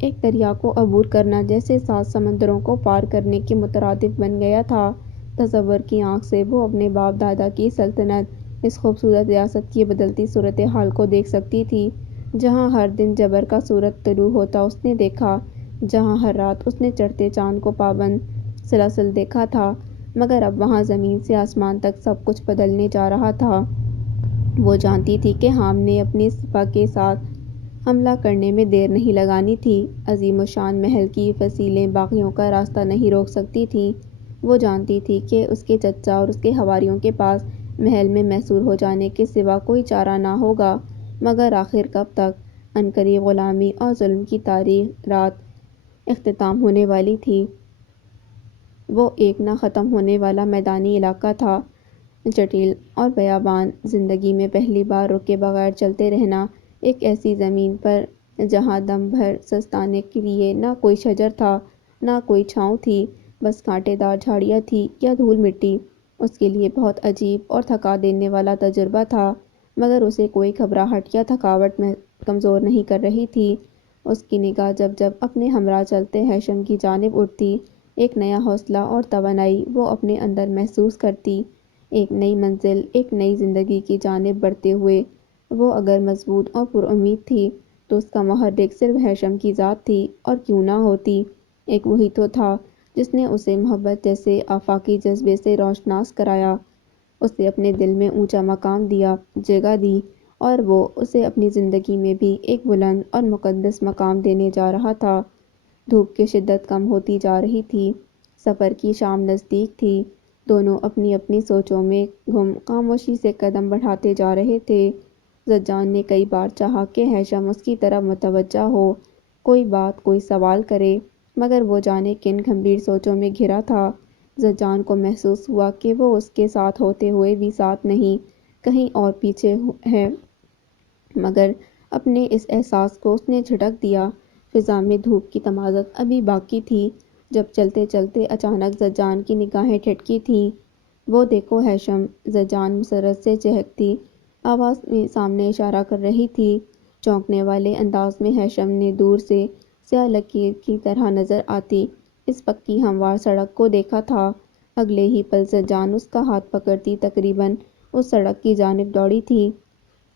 ایک دریا کو عبور کرنا جیسے 7 سمندروں کو پار کرنے کے مترادف بن گیا تھا۔ تصور کی آنکھ سے وہ اپنے باپ دادا کی سلطنت، اس خوبصورت ریاست کی بدلتی صورتحال کو دیکھ سکتی تھی، جہاں ہر دن جبر کا سورج طلوع ہوتا اس نے دیکھا، جہاں ہر رات اس نے چڑھتے چاند کو پابند سلاسل دیکھا تھا۔ مگر اب وہاں زمین سے آسمان تک سب کچھ بدلنے جا رہا تھا۔ وہ جانتی تھی کہ حام نے اپنی سپہ کے ساتھ حملہ کرنے میں دیر نہیں لگانی تھی۔ عظیم الشان محل کی فصیلیں باغیوں کا راستہ نہیں روک سکتی تھیں۔ وہ جانتی تھی کہ اس کے چچا اور اس کے حواریوں کے پاس محل میں محصور ہو جانے کے سوا کوئی چارہ نہ ہوگا۔ مگر آخر کب تک؟ عنقریب غلامی اور ظلم کی تاریخ رات اختتام ہونے والی تھی۔ وہ ایک نہ ختم ہونے والا میدانی علاقہ تھا، جٹل اور بیابان، زندگی میں پہلی بار رکے بغیر چلتے رہنا، ایک ایسی زمین پر جہاں دم بھر سستانے کے لیے نہ کوئی شجر تھا، نہ کوئی چھاؤں تھی، بس کانٹے دار جھاڑیاں تھیں یا دھول مٹی۔ اس کے لیے بہت عجیب اور تھکا دینے والا تجربہ تھا، مگر اسے کوئی گھبراہٹ یا تھکاوٹ میں کمزور نہیں کر رہی تھی۔ اس کی نگاہ جب جب اپنے ہمراہ چلتے ہیثم کی جانب اٹھتی، ایک نیا حوصلہ اور توانائی وہ اپنے اندر محسوس کرتی، ایک نئی منزل، ایک نئی زندگی کی جانب بڑھتے ہوئے۔ وہ اگر مضبوط اور پر امید تھی تو اس کا محرک صرف ہیثم کی ذات تھی، اور کیوں نہ ہوتی؟ ایک وہی تو تھا جس نے اسے محبت جیسے آفاقی جذبے سے روشناس کرایا، اسے اپنے دل میں اونچا مقام دیا، جگہ دی، اور وہ اسے اپنی زندگی میں بھی ایک بلند اور مقدس مقام دینے جا رہا تھا۔ دھوپ کی شدت کم ہوتی جا رہی تھی، سفر کی شام نزدیک تھی، دونوں اپنی اپنی سوچوں میں گم خاموشی سے قدم بڑھاتے جا رہے تھے۔ زجان نے کئی بار چاہا کہ ہیثم اس کی طرف متوجہ ہو، کوئی بات، کوئی سوال کرے، مگر وہ جانے کن گمبھیر سوچوں میں گھرا تھا۔ زجان کو محسوس ہوا کہ وہ اس کے ساتھ ہوتے ہوئے بھی ساتھ نہیں، کہیں اور پیچھے ہے، مگر اپنے اس احساس کو اس نے جھٹک دیا۔ فضا میں دھوپ کی تمازت ابھی باقی تھی، جب چلتے چلتے اچانک زجان کی نگاہیں ٹھٹکی تھیں۔ وہ دیکھو ہیثم! زجان مسرت سے چہکتی آواز میں سامنے اشارہ کر رہی تھی۔ چونکنے والے انداز میں ہیثم نے دور سے سیاہ لکیر کی طرح نظر آتی اس پکی ہموار سڑک کو دیکھا تھا۔ اگلے ہی پل زجان اس کا ہاتھ پکڑتی تقریباً اس سڑک کی جانب دوڑی تھی۔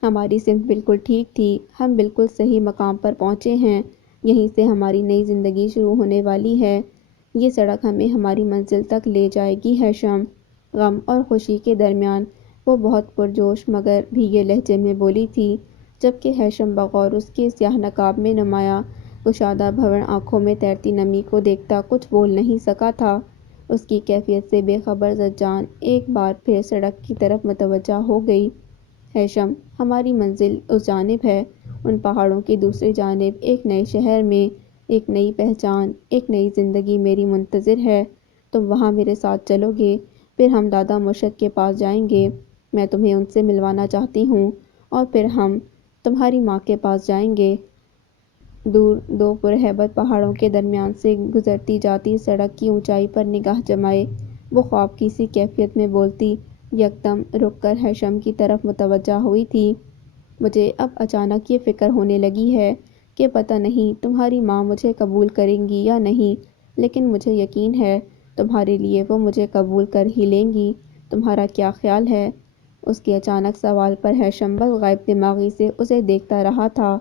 ہماری سمت بالکل ٹھیک تھی، ہم بالکل صحیح مقام پر پہنچے ہیں، یہیں سے ہماری نئی زندگی شروع ہونے والی ہے، یہ سڑک ہمیں ہماری منزل تک لے جائے گی ہیثم۔ غم اور خوشی کے درمیان وہ بہت پرجوش مگر بھیگے لہجے میں بولی تھی، جبکہ ہیثم بغور اس کے سیاہ نقاب میں نمایاں گشادہ بھون آنکھوں میں تیرتی نمی کو دیکھتا کچھ بول نہیں سکا تھا۔ اس کی کیفیت سے بے خبر زجان ایک بار پھر سڑک کی طرف متوجہ ہو گئی۔ ہیثم، ہماری منزل اس جانب ہے، ان پہاڑوں کی دوسری جانب، ایک نئے شہر میں، ایک نئی پہچان، ایک نئی زندگی میری منتظر ہے۔ تم وہاں میرے ساتھ چلو گے، پھر ہم دادا مرشد کے پاس جائیں گے، میں تمہیں ان سے ملوانا چاہتی ہوں، اور پھر ہم تمہاری ماں کے پاس جائیں گے۔ دور دو پرہیبت پہاڑوں کے درمیان سے گزرتی جاتی سڑک کی اونچائی پر نگاہ جمائے وہ خواب کی سی کیفیت میں بولتی یکدم رک کر ہیثم کی طرف متوجہ ہوئی تھی۔ مجھے اب اچانک یہ فکر ہونے لگی ہے کہ پتہ نہیں تمہاری ماں مجھے قبول کریں گی یا نہیں، لیکن مجھے یقین ہے تمہارے لیے وہ مجھے قبول کر ہی لیں گی۔ تمہارا کیا خیال ہے؟ اس کے اچانک سوال پر ہیثم بس غائب دماغی سے اسے دیکھتا رہا تھا۔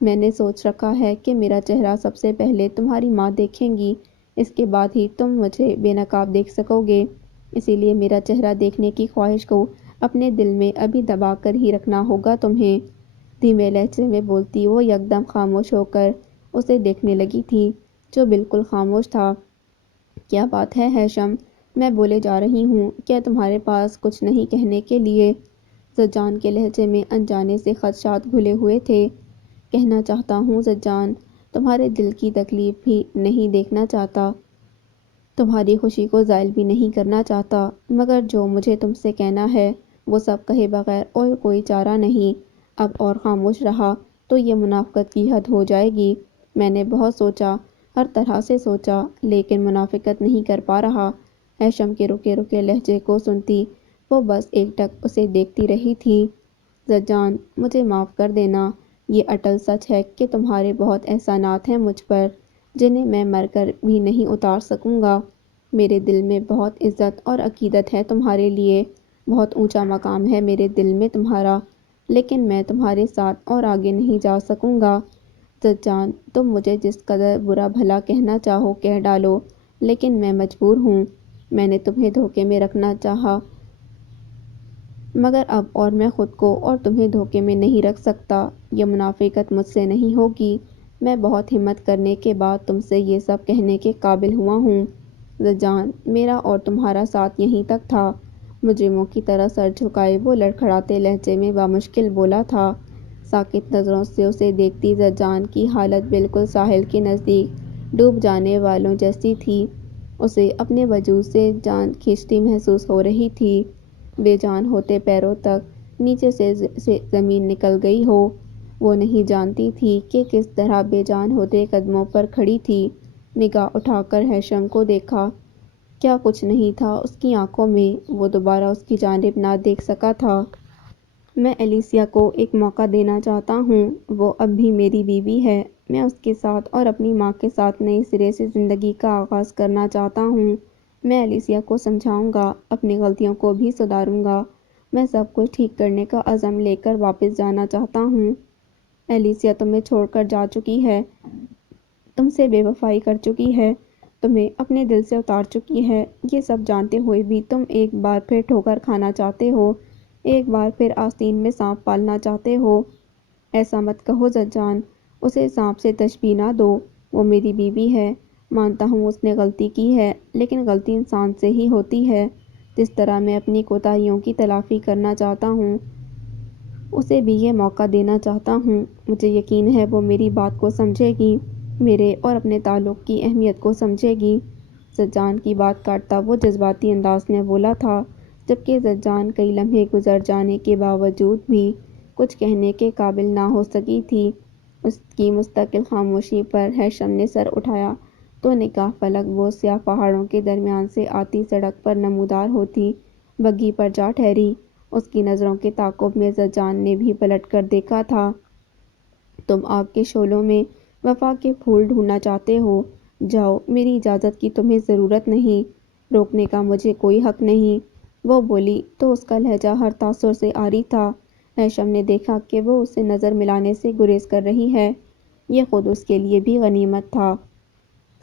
میں نے سوچ رکھا ہے کہ میرا چہرہ سب سے پہلے تمہاری ماں دیکھیں گی، اس کے بعد ہی تم مجھے بے نقاب دیکھ سکو گے، اسی لیے میرا چہرہ دیکھنے کی خواہش کو اپنے دل میں ابھی دبا کر ہی رکھنا ہوگا تمہیں۔ دھیمے لہجے میں بولتی وہ یکدم خاموش ہو کر اسے دیکھنے لگی تھی، جو بالکل خاموش تھا۔ کیا بات ہے ہیثم؟ میں بولے جا رہی ہوں، کیا تمہارے پاس کچھ نہیں کہنے کے لیے؟ زجان کے لہجے میں انجانے سے خدشات گھلے ہوئے تھے۔ کہنا چاہتا ہوں زجان، تمہارے دل کی تکلیف بھی نہیں دیکھنا چاہتا، تمہاری خوشی کو زائل بھی نہیں کرنا چاہتا، مگر جو مجھے تم سے کہنا ہے وہ سب کہے بغیر اور کوئی چارہ نہیں۔ اب اور خاموش رہا تو یہ منافقت کی حد ہو جائے گی۔ میں نے بہت سوچا، ہر طرح سے سوچا، لیکن منافقت نہیں کر پا رہا۔ ہیثم کے رکے رکے لہجے کو سنتی وہ بس ایک ٹک اسے دیکھتی رہی تھی۔ زجان، مجھے معاف کر دینا، یہ اٹل سچ ہے کہ تمہارے بہت احسانات ہیں مجھ پر، جنہیں میں مر کر بھی نہیں اتار سکوں گا۔ میرے دل میں بہت عزت اور عقیدت ہے تمہارے لیے، بہت اونچا مقام ہے میرے دل میں تمہارا، لیکن میں تمہارے ساتھ اور آگے نہیں جا سکوں گا۔ زجان، تم مجھے جس قدر برا بھلا کہنا چاہو کہہ ڈالو، لیکن میں مجبور ہوں۔ میں نے تمہیں دھوکے میں رکھنا چاہا، مگر اب اور میں خود کو اور تمہیں دھوکے میں نہیں رکھ سکتا۔ یہ منافقت مجھ سے نہیں ہوگی۔ میں بہت ہمت کرنے کے بعد تم سے یہ سب کہنے کے قابل ہوا ہوں۔ زجان، میرا اور تمہارا ساتھ یہیں تک تھا۔ مجرموں کی طرح سر جھکائے وہ لڑکھڑاتے لہجے میں بامشکل بولا تھا۔ ساکت نظروں سے اسے دیکھتی زجان کی حالت بالکل ساحل کے نزدیک ڈوب جانے والوں جیسی تھی۔ اسے اپنے وجود سے جان کھنچتی محسوس ہو رہی تھی، بے جان ہوتے پیروں تک نیچے سے زمین نکل گئی ہو۔ وہ نہیں جانتی تھی کہ کس طرح بے جان ہوتے قدموں پر کھڑی تھی۔ نگاہ اٹھا کر ہیثم کو دیکھا۔ کیا کچھ نہیں تھا اس کی آنکھوں میں؟ وہ دوبارہ اس کی جانب نہ دیکھ سکا تھا۔ میں ایلیسیا کو ایک موقع دینا چاہتا ہوں۔ وہ اب بھی میری بیوی ہے۔ میں اس کے ساتھ اور اپنی ماں کے ساتھ نئے سرے سے زندگی کا آغاز کرنا چاہتا ہوں۔ میں ایلیسیا کو سمجھاؤں گا، اپنی غلطیوں کو بھی سدھاروں گا۔ میں سب کچھ ٹھیک کرنے کا عزم لے کر واپس جانا چاہتا ہوں۔ ایلیسیا تمہیں چھوڑ کر جا چکی ہے، تم سے بے وفائی کر چکی ہے، تمہیں اپنے دل سے اتار چکی ہے۔ یہ سب جانتے ہوئے بھی تم ایک بار پھر ٹھوکر کھانا چاہتے ہو، ایک بار پھر آستین میں سانپ پالنا چاہتے ہو۔ ایسا مت کہو زجان، اسے سانپ سے تشبیہ نہ دو۔ وہ میری بیوی ہے۔ مانتا ہوں اس نے غلطی کی ہے، لیکن غلطی انسان سے ہی ہوتی ہے۔ جس طرح میں اپنی کوتاہیوں کی تلافی کرنا چاہتا ہوں، اسے بھی یہ موقع دینا چاہتا ہوں۔ مجھے یقین ہے وہ میری بات کو سمجھے گی، میرے اور اپنے تعلق کی اہمیت کو سمجھے گی۔ زجان کی بات کاٹتا وہ جذباتی انداز میں بولا تھا، جبکہ زجان کئی لمحے گزر جانے کے باوجود بھی کچھ کہنے کے قابل نہ ہو سکی تھی۔ اس کی مستقل خاموشی پر ہیثم نے سر اٹھایا تو نگاہ فلک وہ سیاہ پہاڑوں کے درمیان سے آتی سڑک پر نمودار ہوتی بگھی پر جا ٹھہری۔ اس کی نظروں کے تعاقب میں زجان نے بھی پلٹ کر دیکھا تھا۔ تم آگ کے شعلوں میں وفا کے پھول ڈھونڈنا چاہتے ہو، جاؤ، میری اجازت کی تمہیں ضرورت نہیں، روکنے کا مجھے کوئی حق نہیں۔ وہ بولی تو اس کا لہجہ ہر تاثر سے عاری تھا۔ ہیثم نے دیکھا کہ وہ اس سے نظر ملانے سے گریز کر رہی ہے۔ یہ خود اس کے لیے بھی غنیمت تھا۔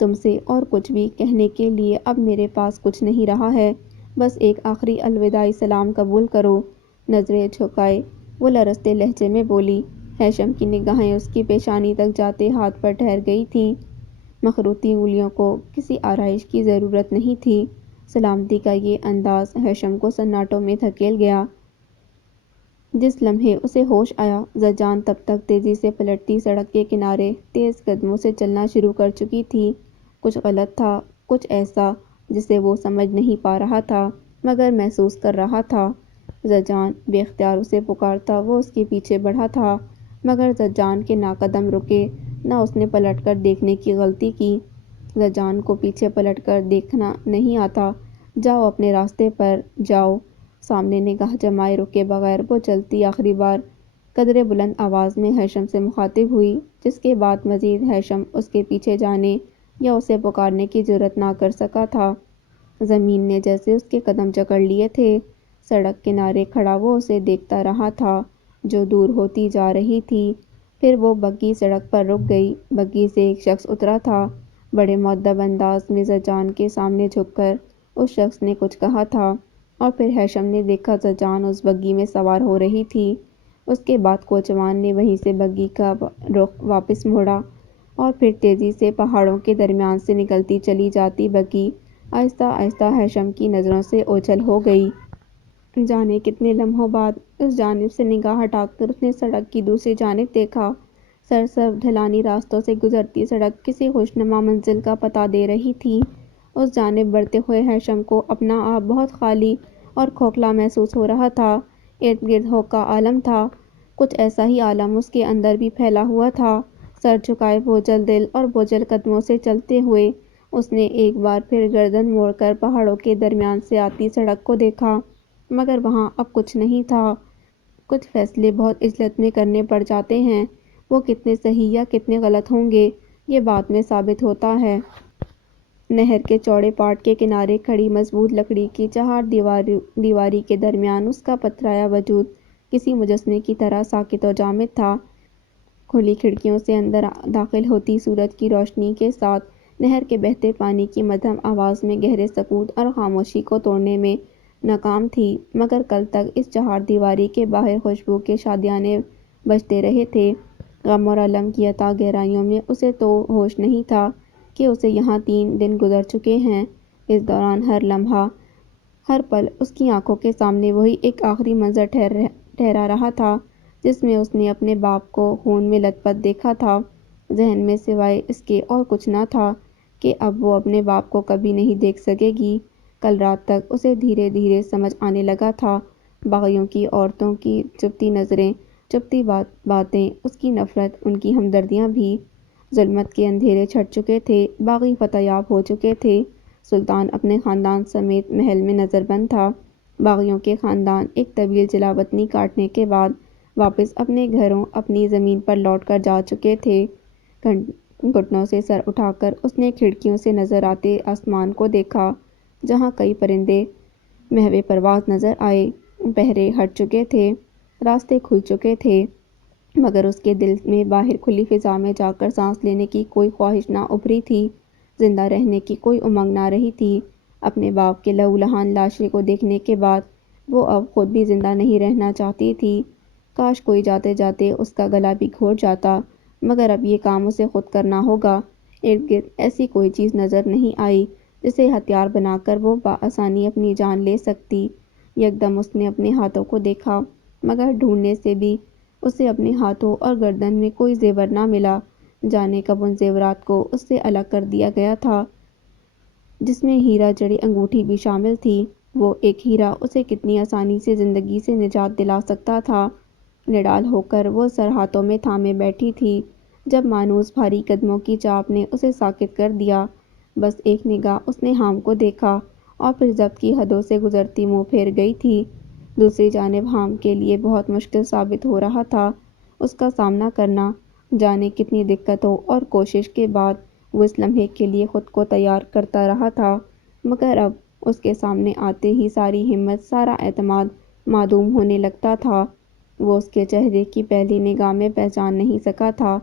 تم سے اور کچھ بھی کہنے کے لیے اب میرے پاس کچھ نہیں رہا ہے، بس ایک آخری الوداعی سلام قبول کرو۔ نظریں جھکائے وہ لرزتے لہجے میں بولی۔ ہیثم کی نگاہیں اس کی پیشانی تک جاتے ہاتھ پر ٹھہر گئی تھیں۔ مخروطی انگلیوں کو کسی آرائش کی ضرورت نہیں تھی۔ سلامتی کا یہ انداز ہیثم کو سناٹوں میں دھکیل گیا۔ جس لمحے اسے ہوش آیا، زجان تب تک تیزی سے پلٹتی سڑک کے کنارے تیز قدموں سے چلنا شروع کر چکی تھی۔ کچھ غلط تھا، کچھ ایسا جسے وہ سمجھ نہیں پا رہا تھا، مگر محسوس کر رہا تھا۔ زجان، بے اختیار اسے پکارتا وہ اس کے پیچھے بڑھا تھا، مگر زجان کے نہ قدم رکے نہ اس نے پلٹ کر دیکھنے کی غلطی کی۔ زجان کو پیچھے پلٹ کر دیکھنا نہیں آتا۔ جاؤ اپنے راستے پر، جاؤ۔ سامنے نگاہ جمائے رکے بغیر وہ چلتی آخری بار قدرے بلند آواز میں ہیثم سے مخاطب ہوئی، جس کے بعد مزید ہیثم اس کے پیچھے جانے یا اسے پکارنے کی جرأت نہ کر سکا تھا۔ زمین نے جیسے اس کے قدم جکڑ لیے تھے۔ سڑک کنارے کھڑا وہ اسے دیکھتا رہا تھا، جو دور ہوتی جا رہی تھی۔ پھر وہ بگھی سڑک پر رک گئی۔ بگھی سے ایک شخص اترا تھا۔ بڑے مؤدب انداز میں زجان کے سامنے جھک کر اس شخص نے کچھ کہا تھا، اور پھر ہیثم نے دیکھا زجان اس بگھی میں سوار ہو رہی تھی۔ اس کے بعد کوچوان نے وہیں سے بگھی کا رخ واپس موڑا، اور پھر تیزی سے پہاڑوں کے درمیان سے نکلتی چلی جاتی بگھی آہستہ آہستہ ہیثم کی نظروں سے اوجھل ہو گئی۔ جانے کتنے لمحوں بعد اس جانب سے نگاہ ہٹا کر اس نے سڑک کی دوسری جانب دیکھا۔ سرسبز ڈھلانی راستوں سے گزرتی سڑک کسی خوشنما منزل کا پتہ دے رہی تھی۔ اس جانب بڑھتے ہوئے ہیثم کو اپنا آپ بہت خالی اور کھوکھلا محسوس ہو رہا تھا۔ ارد گرد ہو کا عالم تھا، کچھ ایسا ہی عالم اس کے اندر بھی پھیلا ہوا تھا۔ سر جھکائے بوجھل دل اور بوجھل قدموں سے چلتے ہوئے اس نے ایک بار پھر گردن موڑ کر پہاڑوں کے درمیان سے آتی سڑک کو دیکھا، مگر وہاں اب کچھ نہیں تھا۔ کچھ فیصلے بہت عجلت میں کرنے پڑ جاتے ہیں، وہ کتنے صحیح یا کتنے غلط ہوں گے یہ بعد میں ثابت ہوتا ہے۔ نہر کے چوڑے پاٹ کے کنارے کھڑی مضبوط لکڑی کی چہار دیواری کے درمیان اس کا پتھرایا وجود کسی مجسمے کی طرح ساکت و جامد تھا۔ کھلی کھڑکیوں سے اندر داخل ہوتی سورج کی روشنی کے ساتھ نہر کے بہتے پانی کی مدھم آواز میں گہرے سکوت اور خاموشی کو توڑنے میں ناکام تھی، مگر کل تک اس چہار دیواری کے باہر خوشبو کے شادیانے بجتے رہے تھے۔ غم اور الم کی اتھاہ گہرائیوں میں اسے تو ہوش نہیں تھا کہ اسے یہاں 3 دن گزر چکے ہیں۔ اس دوران ہر لمحہ، ہر پل اس کی آنکھوں کے سامنے وہی ایک آخری منظر ٹھہرا رہا تھا جس میں اس نے اپنے باپ کو خون میں لت پت دیکھا تھا۔ ذہن میں سوائے اس کے اور کچھ نہ تھا کہ اب وہ اپنے باپ کو کبھی نہیں دیکھ سکے گی۔ کل رات تک اسے دھیرے دھیرے سمجھ آنے لگا تھا، باغیوں کی عورتوں کی چبھتی نظریں، چبھتی باتیں، اس کی نفرت، ان کی ہمدردیاں بھی۔ ظلمت کے اندھیرے چھٹ چکے تھے، باغی فتح یاب ہو چکے تھے، سلطان اپنے خاندان سمیت محل میں نظر بند تھا۔ باغیوں کے خاندان ایک طویل جلا وطنی کاٹنے کے بعد واپس اپنے گھروں، اپنی زمین پر لوٹ کر جا چکے تھے۔ گھٹنوں سے سر اٹھا کر اس نے کھڑکیوں سے نظر آتے آسمان کو دیکھا، جہاں کئی پرندے محو پرواز نظر آئے۔ پہرے ہٹ چکے تھے، راستے کھل چکے تھے، مگر اس کے دل میں باہر کھلی فضا میں جا کر سانس لینے کی کوئی خواہش نہ ابھری تھی، زندہ رہنے کی کوئی امنگ نہ رہی تھی۔ اپنے باپ کے لہولہان لاشے کو دیکھنے کے بعد وہ اب خود بھی زندہ نہیں رہنا چاہتی تھی۔ کاش کوئی جاتے جاتے اس کا گلا بھی گھونٹ جاتا، مگر اب یہ کام اسے خود کرنا ہوگا۔ ارد گرد ایسی کوئی چیز نظر نہیں آئی جسے ہتھیار بنا کر وہ بآسانی اپنی جان لے سکتی۔ یکدم اس نے اپنے ہاتھوں کو دیکھا، مگر ڈھونڈنے سے بھی اسے اپنے ہاتھوں اور گردن میں کوئی زیور نہ ملا۔ جانے کب ان زیورات کو اس سے الگ کر دیا گیا تھا، جس میں ہیرا جڑی انگوٹھی بھی شامل تھی۔ وہ ایک ہیرا اسے کتنی آسانی سے زندگی سے نجات دلا سکتا تھا۔ نڈال ہو کر وہ سر ہاتھوں میں تھامے بیٹھی تھی، جب مانوس بھاری قدموں کی چاپ نے اسے ساکت کر دیا۔ بس ایک نگاہ اس نے حام کو دیکھا اور پھر ضبط کی حدوں سے گزرتی منہ پھیر گئی تھی۔ دوسری جانب حام کے لیے بہت مشکل ثابت ہو رہا تھا اس کا سامنا کرنا۔ جانے کتنی دقتوں اور کوشش کے بعد وہ اس لمحے کے لیے خود کو تیار کرتا رہا تھا، مگر اب اس کے سامنے آتے ہی ساری ہمت، سارا اعتماد معدوم ہونے لگتا تھا۔ وہ اس کے چہرے کی پہلی نگاہ میں پہچان نہیں سکا تھا۔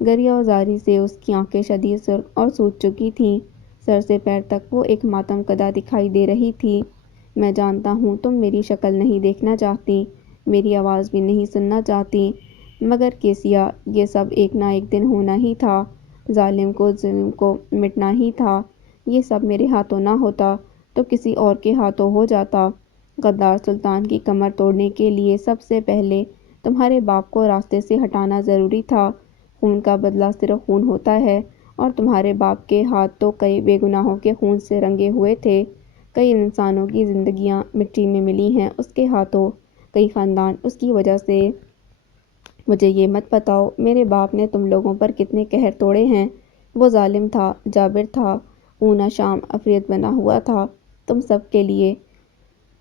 گریہ و زاری سے اس کی آنکھیں شدید سرخ اور سوج چکی تھیں، سر سے پیر تک وہ ایک ماتم کدہ دکھائی دے رہی تھی۔ میں جانتا ہوں تم میری شکل نہیں دیکھنا چاہتی، میری آواز بھی نہیں سننا چاہتی، مگر کیسیا، یہ سب ایک نہ ایک دن ہونا ہی تھا۔ ظالم کو ظلم کو مٹنا ہی تھا۔ یہ سب میرے ہاتھوں نہ ہوتا تو کسی اور کے ہاتھوں ہو جاتا۔ غدار سلطان کی کمر توڑنے کے لیے سب سے پہلے تمہارے باپ کو راستے سے ہٹانا ضروری تھا۔ خون کا بدلہ صرف خون ہوتا ہے، اور تمہارے باپ کے ہاتھ تو کئی بے گناہوں کے خون سے رنگے ہوئے تھے، کئی انسانوں کی زندگیاں مٹی میں ملی ہیں اس کے ہاتھوں، کئی خاندان اس کی وجہ سے۔ مجھے یہ مت بتاؤ میرے باپ نے تم لوگوں پر کتنے قہر توڑے ہیں۔ وہ ظالم تھا، جابر تھا، اونا شام عفریت بنا ہوا تھا، تم سب کے لیے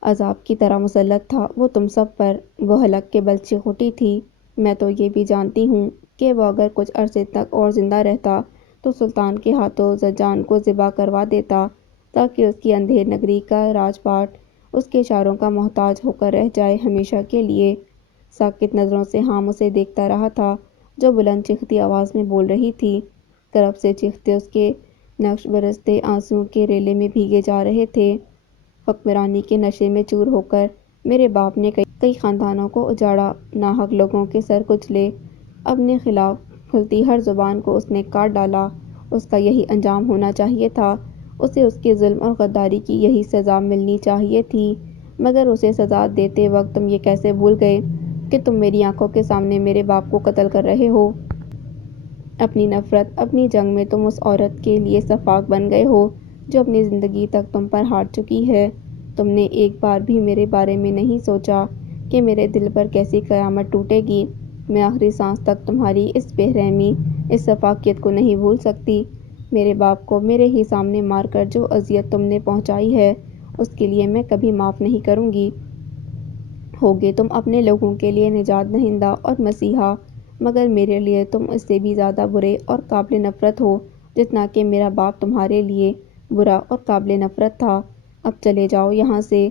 عذاب کی طرح مسلط تھا وہ تم سب پر۔ وہ حلق کے بل چیخ تھی، میں تو یہ بھی جانتی ہوں کہ وہ اگر کچھ عرصے تک اور زندہ رہتا تو سلطان کے ہاتھوں زجان کو ذبح کروا دیتا، تاکہ اس کی اندھیر نگری کا راج پاٹ اس کے اشاروں کا محتاج ہو کر رہ جائے ہمیشہ کے لیے۔ ساکت نظروں سے حام اسے دیکھتا رہا تھا جو بلند چیختی آواز میں بول رہی تھی۔ کرب سے چیختے اس کے نقش برستے آنسوؤں کے ریلے میں بھیگے جا رہے تھے۔ حکمرانی کے نشے میں چور ہو کر میرے باپ نے کئی خاندانوں کو اجاڑا، ناحق لوگوں کے سر کچلے، اپنے خلاف کھلتی ہر زبان کو اس نے کاٹ ڈالا۔ اس کا یہی انجام ہونا چاہیے تھا، اسے اس کے ظلم اور غداری کی یہی سزا ملنی چاہیے تھی، مگر اسے سزا دیتے وقت تم یہ کیسے بھول گئے کہ تم میری آنکھوں کے سامنے میرے باپ کو قتل کر رہے ہو؟ اپنی نفرت، اپنی جنگ میں تم اس عورت کے لیے سفاک بن گئے ہو جو اپنی زندگی تک تم پر ہار چکی ہے۔ تم نے ایک بار بھی میرے بارے میں نہیں سوچا کہ میرے دل پر کیسی قیامت ٹوٹے گی۔ میں آخری سانس تک تمہاری اس بے رحمی، اس سفاکیت کو نہیں بھول سکتی۔ میرے باپ کو میرے ہی سامنے مار کر جو اذیت تم نے پہنچائی ہے، اس کے لیے میں کبھی معاف نہیں کروں گی۔ ہوگے تم اپنے لوگوں کے لیے نجات دہندہ اور مسیحا، مگر میرے لیے تم اس سے بھی زیادہ برے اور قابل نفرت ہو جتنا کہ میرا باپ تمہارے لیے برا اور قابل نفرت تھا۔ اب چلے جاؤ یہاں سے،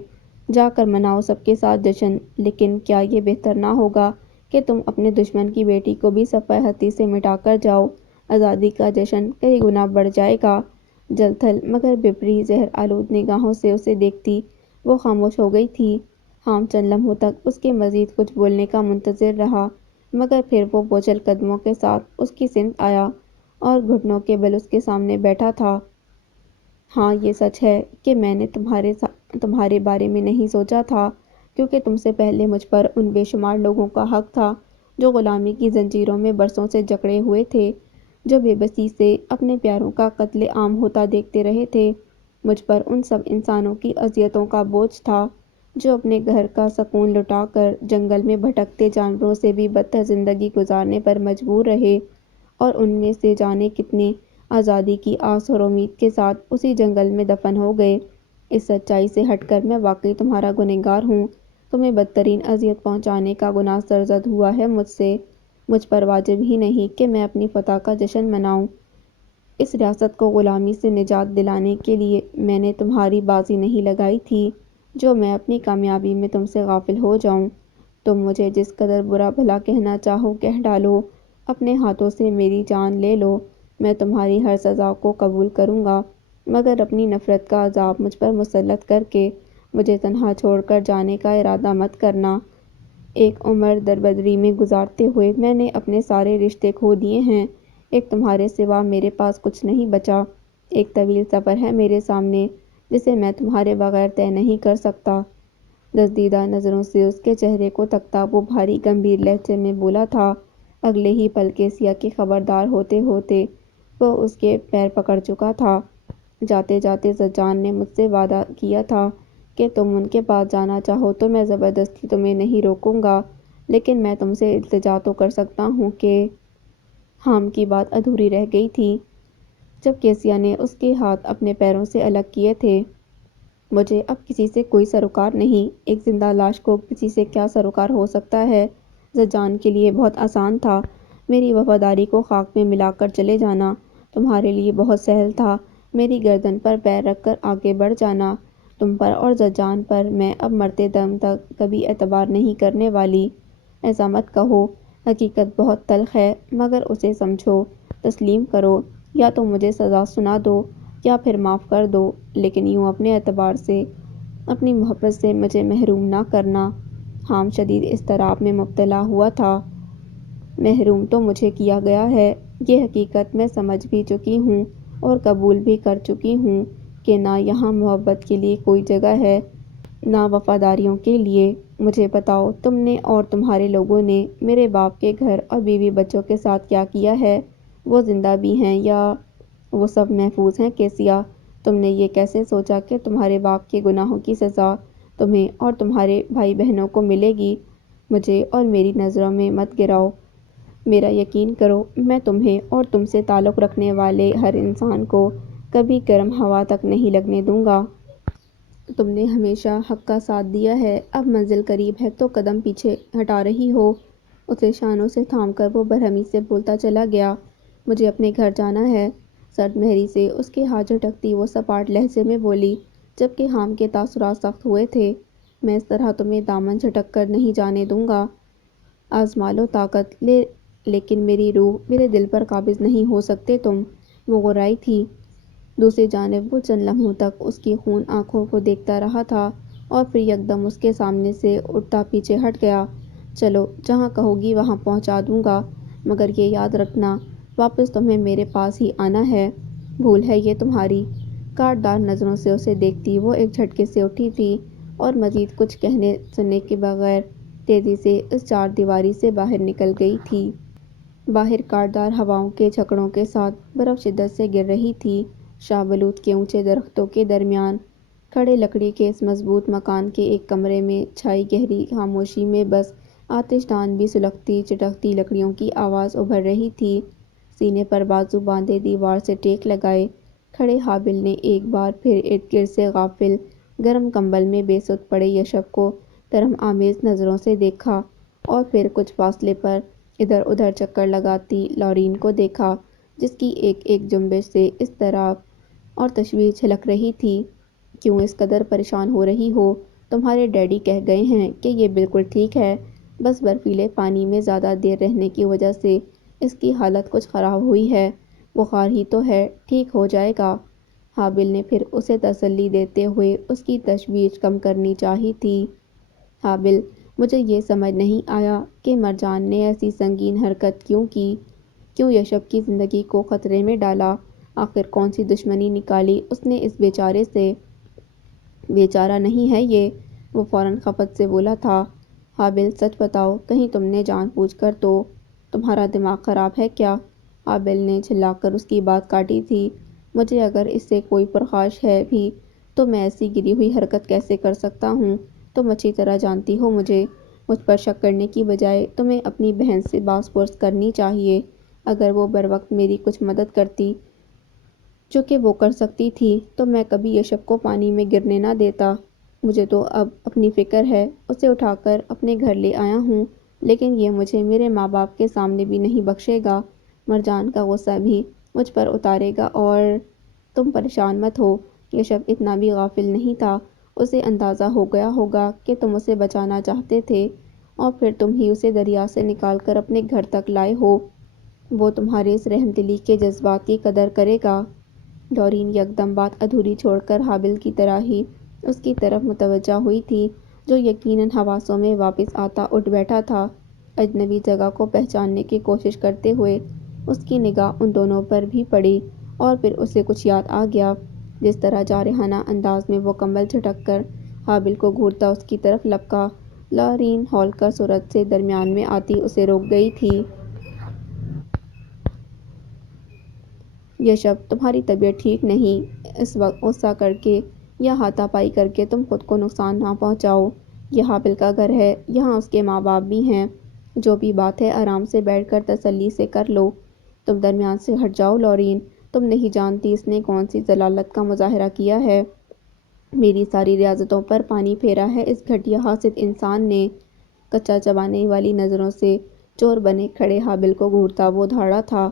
جا کر مناؤ سب کے ساتھ جشن، لیکن کیا یہ بہتر نہ ہوگا کہ تم اپنے دشمن کی بیٹی کو بھی صفحۂ ہستی سے مٹا کر جاؤ؟ آزادی کا جشن کئی گنا بڑھ جائے گا۔ جل تھل مگر بپری زہر آلود نگاہوں سے اسے دیکھتی وہ خاموش ہو گئی تھی۔ حام چند لمحوں تک اس کے مزید کچھ بولنے کا منتظر رہا، مگر پھر وہ بوجھل قدموں کے ساتھ اس کی سمت آیا اور گھٹنوں کے بل اس کے سامنے بیٹھا تھا۔ ہاں یہ سچ ہے کہ میں نے تمہارے بارے میں نہیں سوچا تھا، کیونکہ تم سے پہلے مجھ پر ان بے شمار لوگوں کا حق تھا جو غلامی کی زنجیروں میں برسوں سے جکڑے ہوئے تھے، جو بے بسی سے اپنے پیاروں کا قتل عام ہوتا دیکھتے رہے تھے۔ مجھ پر ان سب انسانوں کی اذیتوں کا بوجھ تھا جو اپنے گھر کا سکون لٹا کر جنگل میں بھٹکتے جانوروں سے بھی بدتر زندگی گزارنے پر مجبور رہے، اور ان میں سے جانے کتنے آزادی کی آس اور امید کے ساتھ اسی جنگل میں دفن ہو گئے۔ اس سچائی سے ہٹ کر میں واقعی تمہارا گنہگار ہوں۔ تمہیں بدترین اذیت پہنچانے کا گناہ سرزد ہوا ہے مجھ سے۔ مجھ پر واجب ہی نہیں کہ میں اپنی فتح کا جشن مناؤں۔ اس ریاست کو غلامی سے نجات دلانے کے لیے میں نے تمہاری بازی نہیں لگائی تھی جو میں اپنی کامیابی میں تم سے غافل ہو جاؤں۔ تم مجھے جس قدر برا بھلا کہنا چاہو کہہ ڈالو، اپنے ہاتھوں سے میری جان لے لو، میں تمہاری ہر سزا کو قبول کروں گا، مگر اپنی نفرت کا عذاب مجھ پر مسلط کر کے مجھے تنہا چھوڑ کر جانے کا ارادہ مت کرنا۔ ایک عمر دربدری میں گزارتے ہوئے میں نے اپنے سارے رشتے کھو دیے ہیں، ایک تمہارے سوا میرے پاس کچھ نہیں بچا۔ ایک طویل سفر ہے میرے سامنے جسے میں تمہارے بغیر طے نہیں کر سکتا۔ دزدیدہ نظروں سے اس کے چہرے کو تکتا وہ بھاری گمبھیر لہجے میں بولا تھا۔ اگلے ہی پل کیسیا کے خبردار ہوتے ہوتے وہ اس کے پیر پکڑ چکا تھا۔ جاتے جاتے زجان نے مجھ سے وعدہ کیا تھا کہ تم ان کے پاس جانا چاہو تو میں زبردستی تمہیں نہیں روکوں گا، لیکن میں تم سے التجا تو کر سکتا ہوں کہ… حام کی بات ادھوری رہ گئی تھی جب کیسیا نے اس کے ہاتھ اپنے پیروں سے الگ کیے تھے۔ مجھے اب کسی سے کوئی سروکار نہیں، ایک زندہ لاش کو کسی سے کیا سروکار ہو سکتا ہے؟ زجان کے لیے بہت آسان تھا میری وفاداری کو خاک میں ملا کر چلے جانا، تمہارے لیے بہت سہل تھا میری گردن پر پیر رکھ کر آگے بڑھ جانا۔ تم پر اور زجان پر میں اب مرتے دم تک کبھی اعتبار نہیں کرنے والی۔ ایسا مت کہو، حقیقت بہت تلخ ہے، مگر اسے سمجھو، تسلیم کرو، یا تو مجھے سزا سنا دو یا پھر معاف کر دو، لیکن یوں اپنے اعتبار سے، اپنی محبت سے مجھے محروم نہ کرنا۔ حام شدید اضطراب میں مبتلا ہوا تھا۔ محروم تو مجھے کیا گیا ہے، یہ حقیقت میں سمجھ بھی چکی ہوں اور قبول بھی کر چکی ہوں کہ نہ یہاں محبت کے لیے کوئی جگہ ہے، نہ وفاداریوں کے لیے۔ مجھے بتاؤ، تم نے اور تمہارے لوگوں نے میرے باپ کے گھر اور بیوی بچوں کے ساتھ کیا کیا ہے؟ وہ زندہ بھی ہیں یا… وہ سب محفوظ ہیں کیسیا؟ تم نے یہ کیسے سوچا کہ تمہارے باپ کے گناہوں کی سزا تمہیں اور تمہارے بھائی بہنوں کو ملے گی؟ مجھے اور میری نظروں میں مت گراؤ، میرا یقین کرو، میں تمہیں اور تم سے تعلق رکھنے والے ہر انسان کو کبھی گرم ہوا تک نہیں لگنے دوں گا۔ تم نے ہمیشہ حق کا ساتھ دیا ہے، اب منزل قریب ہے تو قدم پیچھے ہٹا رہی ہو؟ اسے شانوں سے تھام کر وہ برہمی سے بولتا چلا گیا۔ مجھے اپنے گھر جانا ہے، سرد مہری سے اس کے ہاتھ جھٹکتی وہ سپاٹ لہجے میں بولی، جبکہ حام کے تاثرات سخت ہوئے تھے۔ میں اس طرح تمہیں دامن جھٹک کر نہیں جانے دوں گا۔ آزما لو طاقت، لیکن میری روح، میرے دل پر قابض نہیں ہو سکتے تم۔ وہ گرائی تھی۔ دوسری جانب وہ چند لمحوں تک اس کی خون آنکھوں کو دیکھتا رہا تھا اور پھر یکدم اس کے سامنے سے اٹھتا پیچھے ہٹ گیا۔ چلو، جہاں کہو گی وہاں پہنچا دوں گا، مگر یہ یاد رکھنا، واپس تمہیں میرے پاس ہی آنا ہے۔ بھول ہے یہ تمہاری؟ کاٹ دار نظروں سے اسے دیکھتی وہ ایک جھٹکے سے اٹھی تھی اور مزید کچھ کہنے سننے کے بغیر تیزی سے اس چار دیواری سے باہر نکل گئی تھی۔ باہر کاٹ دار ہواؤں کے جھکڑوں کے ساتھ برف شدت سے گر رہی تھی۔ شاہ بلوط کے اونچے درختوں کے درمیان کھڑے لکڑی کے اس مضبوط مکان کے ایک کمرے میں چھائی گہری خاموشی میں بس آتش دان بھی سلگتی چٹکتی لکڑیوں کی آواز ابھر رہی تھی۔ سینے پر بازو باندھے دیوار سے ٹیک لگائے کھڑے حابل نے ایک بار پھر ارد گرد سے غافل گرم کمبل میں بے سدھ پڑے یشب کو طرح آمیز نظروں سے دیکھا اور پھر کچھ فاصلے پر ادھر ادھر چکر لگاتی لورین کو دیکھا، جس کی ایک ایک جنبش سے اضطراب اور تشویش جھلک رہی تھی۔ کیوں اس قدر پریشان ہو رہی ہو؟ تمہارے ڈیڈی کہہ گئے ہیں کہ یہ بالکل ٹھیک ہے، بس برفیلے پانی میں زیادہ دیر رہنے کی وجہ سے اس کی حالت کچھ خراب ہوئی ہے، بخار ہی تو ہے، ٹھیک ہو جائے گا۔ حابل نے پھر اسے تسلی دیتے ہوئے اس کی تشویش کم کرنی چاہی تھی۔ حابل، مجھے یہ سمجھ نہیں آیا کہ مرجان نے ایسی سنگین حرکت کیوں کی، کیوں یشب کی زندگی کو خطرے میں ڈالا؟ آخر کون سی دشمنی نکالی اس نے اس بیچارے سے؟ بیچارہ نہیں ہے یہ، وہ فوراً خفت سے بولا تھا۔ حابل، سچ بتاؤ، کہیں تم نے جان بوجھ کر تو تمہارا دماغ خراب ہے کیا؟ حابل نے جھلا کر اس کی بات کاٹی تھی۔ مجھے اگر اس سے کوئی پرخاش ہے بھی تو میں ایسی گری ہوئی حرکت کیسے کر سکتا ہوں؟ تم اچھی طرح جانتی ہو مجھ پر شک کرنے کی بجائے تمہیں اپنی بہن سے باس پرس کرنی چاہیے۔ اگر وہ بروقت میری کچھ مدد کرتی، جو کہ وہ کر سکتی تھی، تو میں کبھی یشب کو پانی میں گرنے نہ دیتا۔ مجھے تو اب اپنی فکر ہے، اسے اٹھا کر اپنے گھر لے آیا ہوں، لیکن یہ مجھے میرے ماں باپ کے سامنے بھی نہیں بخشے گا، مرجان کا غصہ بھی مجھ پر اتارے گا۔ اور تم پریشان مت ہو، یشب اتنا بھی غافل نہیں تھا، اسے اندازہ ہو گیا ہوگا کہ تم اسے بچانا چاہتے تھے اور پھر تم ہی اسے دریا سے نکال کر اپنے گھر تک لائے ہو۔ وہ تمہارے اس رحم دلی کے جذبات کی قدر کرے گا۔ لورین یکدم بات ادھوری چھوڑ کر حابل کی طرح ہی اس کی طرف متوجہ ہوئی تھی، جو یقیناً حواسوں میں واپس آتا اٹھ بیٹھا تھا۔ اجنبی جگہ کو پہچاننے کی کوشش کرتے ہوئے اس کی نگاہ ان دونوں پر بھی پڑی اور پھر اسے کچھ یاد آ گیا۔ جس طرح جارحانہ انداز میں وہ کمبل جھٹک کر حابل کو گھورتا اس کی طرف لپکا، لورین ہولکر صورت سے درمیان میں آتی اسے روک گئی تھی۔ یشب، تمہاری طبیعت ٹھیک نہیں، اس وقت غصہ کر کے یا ہاتھا پائی کر کے تم خود کو نقصان نہ پہنچاؤ۔ یہ حابل کا گھر ہے، یہاں اس کے ماں باپ بھی ہیں، جو بھی بات ہے آرام سے بیٹھ کر تسلی سے کر لو۔ تم درمیان سے ہٹ جاؤ لورین، تم نہیں جانتی اس نے کون سی ذلالت کا مظاہرہ کیا ہے۔ میری ساری ریاضتوں پر پانی پھیرا ہے اس گھٹیا حاسد انسان نے۔ کچا چبانے والی نظروں سے چور بنے کھڑے حابل کو گھورتا وہ دھاڑا تھا۔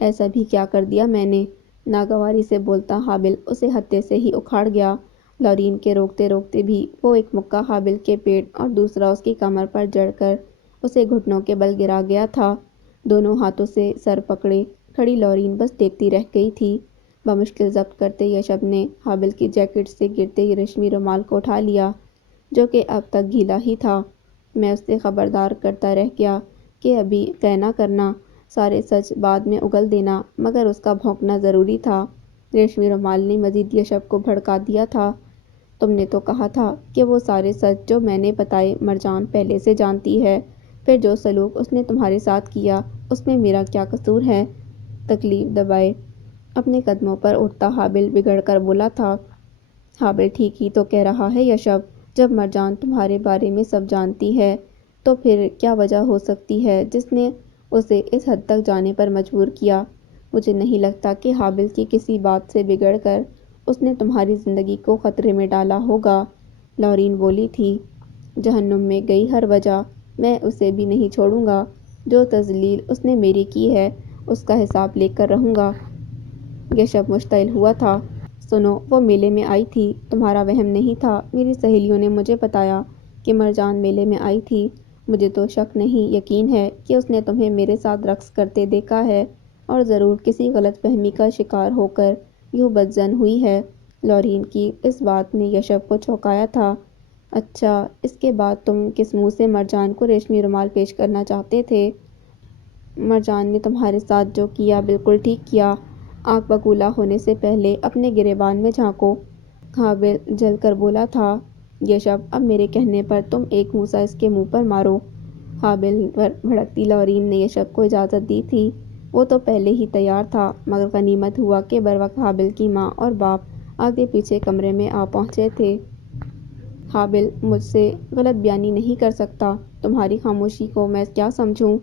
ایسا بھی کیا کر دیا میں نے؟ ناگواری سے بولتا حابل اسے ہتھے سے ہی اکھاڑ گیا۔ لورین کے روکتے روکتے بھی وہ ایک مکہ حابل کے پیٹ اور دوسرا اس کی کمر پر جڑ کر اسے گھٹنوں کے بل گرا گیا تھا۔ دونوں ہاتھوں سے سر پکڑے کھڑی لورین بس دیکھتی رہ گئی تھی۔ بمشکل ضبط کرتے یشب نے حابل کی جیکٹ سے گرتے ہی ریشمی رومال کو اٹھا لیا، جو کہ اب تک گیلا ہی تھا۔ میں اس سے خبردار کرتا رہ گیا کہ ابھی قے نہ کرنا، سارے سچ بعد میں اگل دینا، مگر اس کا بھونکنا ضروری تھا۔ ریشمی رومال نے مزید یشب کو بھڑکا دیا تھا۔ تم نے تو کہا تھا کہ وہ سارے سچ جو میں نے بتائے مرجان پہلے سے جانتی ہے، پھر جو سلوک اس نے تمہارے ساتھ کیا اس میں میرا کیا قصور ہے؟ تکلیف دبائے اپنے قدموں پر اٹھتا حابل بگڑ کر بولا تھا۔ حابل ٹھیک ہی تو کہہ رہا ہے یشب، جب مرجان تمہارے بارے میں سب جانتی ہے تو پھر کیا وجہ ہو سکتی ہے جس نے اسے اس حد تک جانے پر مجبور کیا؟ مجھے نہیں لگتا کہ حابل کی کسی بات سے بگڑ کر اس نے تمہاری زندگی کو خطرے میں ڈالا ہوگا، لورین بولی تھی۔ جہنم میں گئی ہر وجہ، میں اسے بھی نہیں چھوڑوں گا، جو تذلیل اس نے میری کی ہے اس کا حساب لے کر رہوں گا۔ یشب مشتعل ہوا تھا۔ سنو، وہ میلے میں آئی تھی، تمہارا وہم نہیں تھا، میری سہیلیوں نے مجھے بتایا کہ مرجان میلے میں آئی تھی۔ مجھے تو شک نہیں یقین ہے کہ اس نے تمہیں میرے ساتھ رقص کرتے دیکھا ہے اور ضرور کسی غلط فہمی کا شکار ہو کر یوں بدظن ہوئی ہے۔ لورین کی اس بات نے یشب کو چونکایا تھا۔ اچھا، اس کے بعد تم کس منہ سے مرجان کو ریشمی رومال پیش کرنا چاہتے تھے؟ مرجان نے تمہارے ساتھ جو کیا بالکل ٹھیک کیا، آنکھ بگولا ہونے سے پہلے اپنے گریبان میں جھانکو، حابل جل کر بولا تھا۔ یشب، اب میرے کہنے پر تم ایک موسا اس کے منہ پر مارو۔ حابل پر بھڑکتی لورین نے یشب کو اجازت دی تھی، وہ تو پہلے ہی تیار تھا، مگر غنیمت ہوا کہ بروقت حابل کی ماں اور باپ آگے پیچھے کمرے میں آ پہنچے تھے۔ حابل مجھ سے غلط بیانی نہیں کر سکتا، تمہاری خاموشی کو میں کیا سمجھوں؟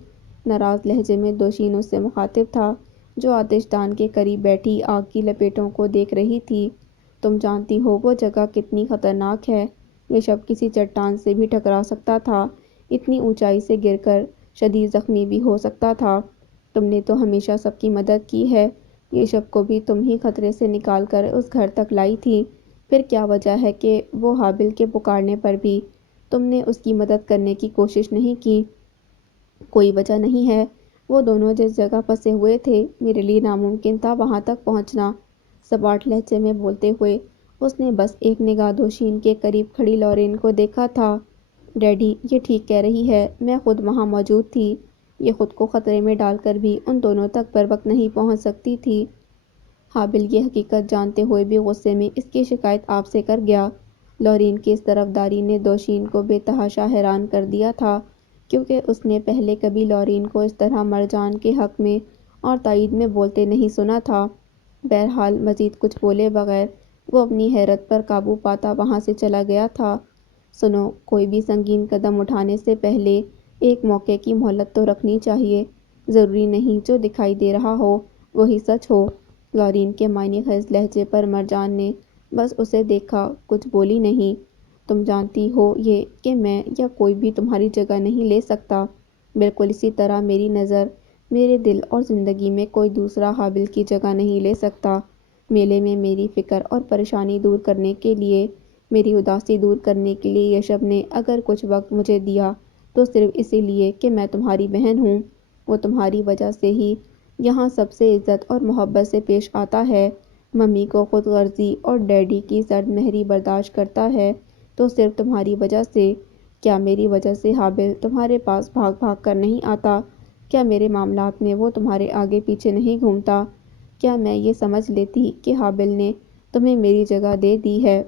ناراض لہجے میں دوشین اس سے مخاطب تھا، جو آتش دان کے قریب بیٹھی آگ کی لپیٹوں کو دیکھ رہی تھی۔ تم جانتی ہو وہ جگہ کتنی خطرناک ہے، یشب کسی چٹان سے بھی ٹکرا سکتا تھا، اتنی اونچائی سے گر کر شدید زخمی بھی ہو سکتا تھا۔ تم نے تو ہمیشہ سب کی مدد کی ہے، یہ شب کو بھی تم ہی خطرے سے نکال کر اس گھر تک لائی تھی، پھر کیا وجہ ہے کہ وہ حابل کے پکارنے پر بھی تم نے اس کی مدد کرنے کی کوشش نہیں کی؟ کوئی وجہ نہیں ہے، وہ دونوں جس جگہ پھنسے ہوئے تھے میرے لیے ناممکن تھا وہاں تک پہنچنا۔ سپاٹ لہجے میں بولتے ہوئے اس نے بس ایک نگاہ دوشین کے قریب کھڑی لورین کو دیکھا تھا۔ ڈیڈی یہ ٹھیک کہہ رہی ہے، میں خود وہاں موجود تھی، یہ خود کو خطرے میں ڈال کر بھی ان دونوں تک بروقت نہیں پہنچ سکتی تھی۔ حابل یہ حقیقت جانتے ہوئے بھی غصے میں اس کی شکایت آپ سے کر گیا۔ لورین کی اس طرفداری نے دوشین کو بے تحاشا حیران کر دیا تھا، کیونکہ اس نے پہلے کبھی لورین کو اس طرح مرجان کے حق میں اور تائید میں بولتے نہیں سنا تھا۔ بہرحال مزید کچھ بولے بغیر وہ اپنی حیرت پر قابو پاتا وہاں سے چلا گیا تھا۔ سنو، کوئی بھی سنگین قدم اٹھانے سے پہلے ایک موقع کی مہلت تو رکھنی چاہیے، ضروری نہیں جو دکھائی دے رہا ہو وہی سچ ہو۔ لورین کے معنی خیز لہجے پر مرجان نے بس اسے دیکھا، کچھ بولی نہیں۔ تم جانتی ہو یہ کہ میں یا کوئی بھی تمہاری جگہ نہیں لے سکتا، بالکل اسی طرح میری نظر، میرے دل اور زندگی میں کوئی دوسرا حابل کی جگہ نہیں لے سکتا۔ میلے میں میری فکر اور پریشانی دور کرنے کے لیے، میری اداسی دور کرنے کے لیے یشب نے اگر کچھ وقت مجھے دیا تو صرف اسی لیے کہ میں تمہاری بہن ہوں۔ وہ تمہاری وجہ سے ہی یہاں سب سے عزت اور محبت سے پیش آتا ہے، ممی کو خود غرضی اور ڈیڈی کی سرد مہری برداشت کرتا ہے تو صرف تمہاری وجہ سے۔ کیا میری وجہ سے حابل تمہارے پاس بھاگ بھاگ کر نہیں آتا؟ کیا میرے معاملات میں وہ تمہارے آگے پیچھے نہیں گھومتا؟ کیا میں یہ سمجھ لیتی کہ حابل نے تمہیں میری جگہ دے دی ہے؟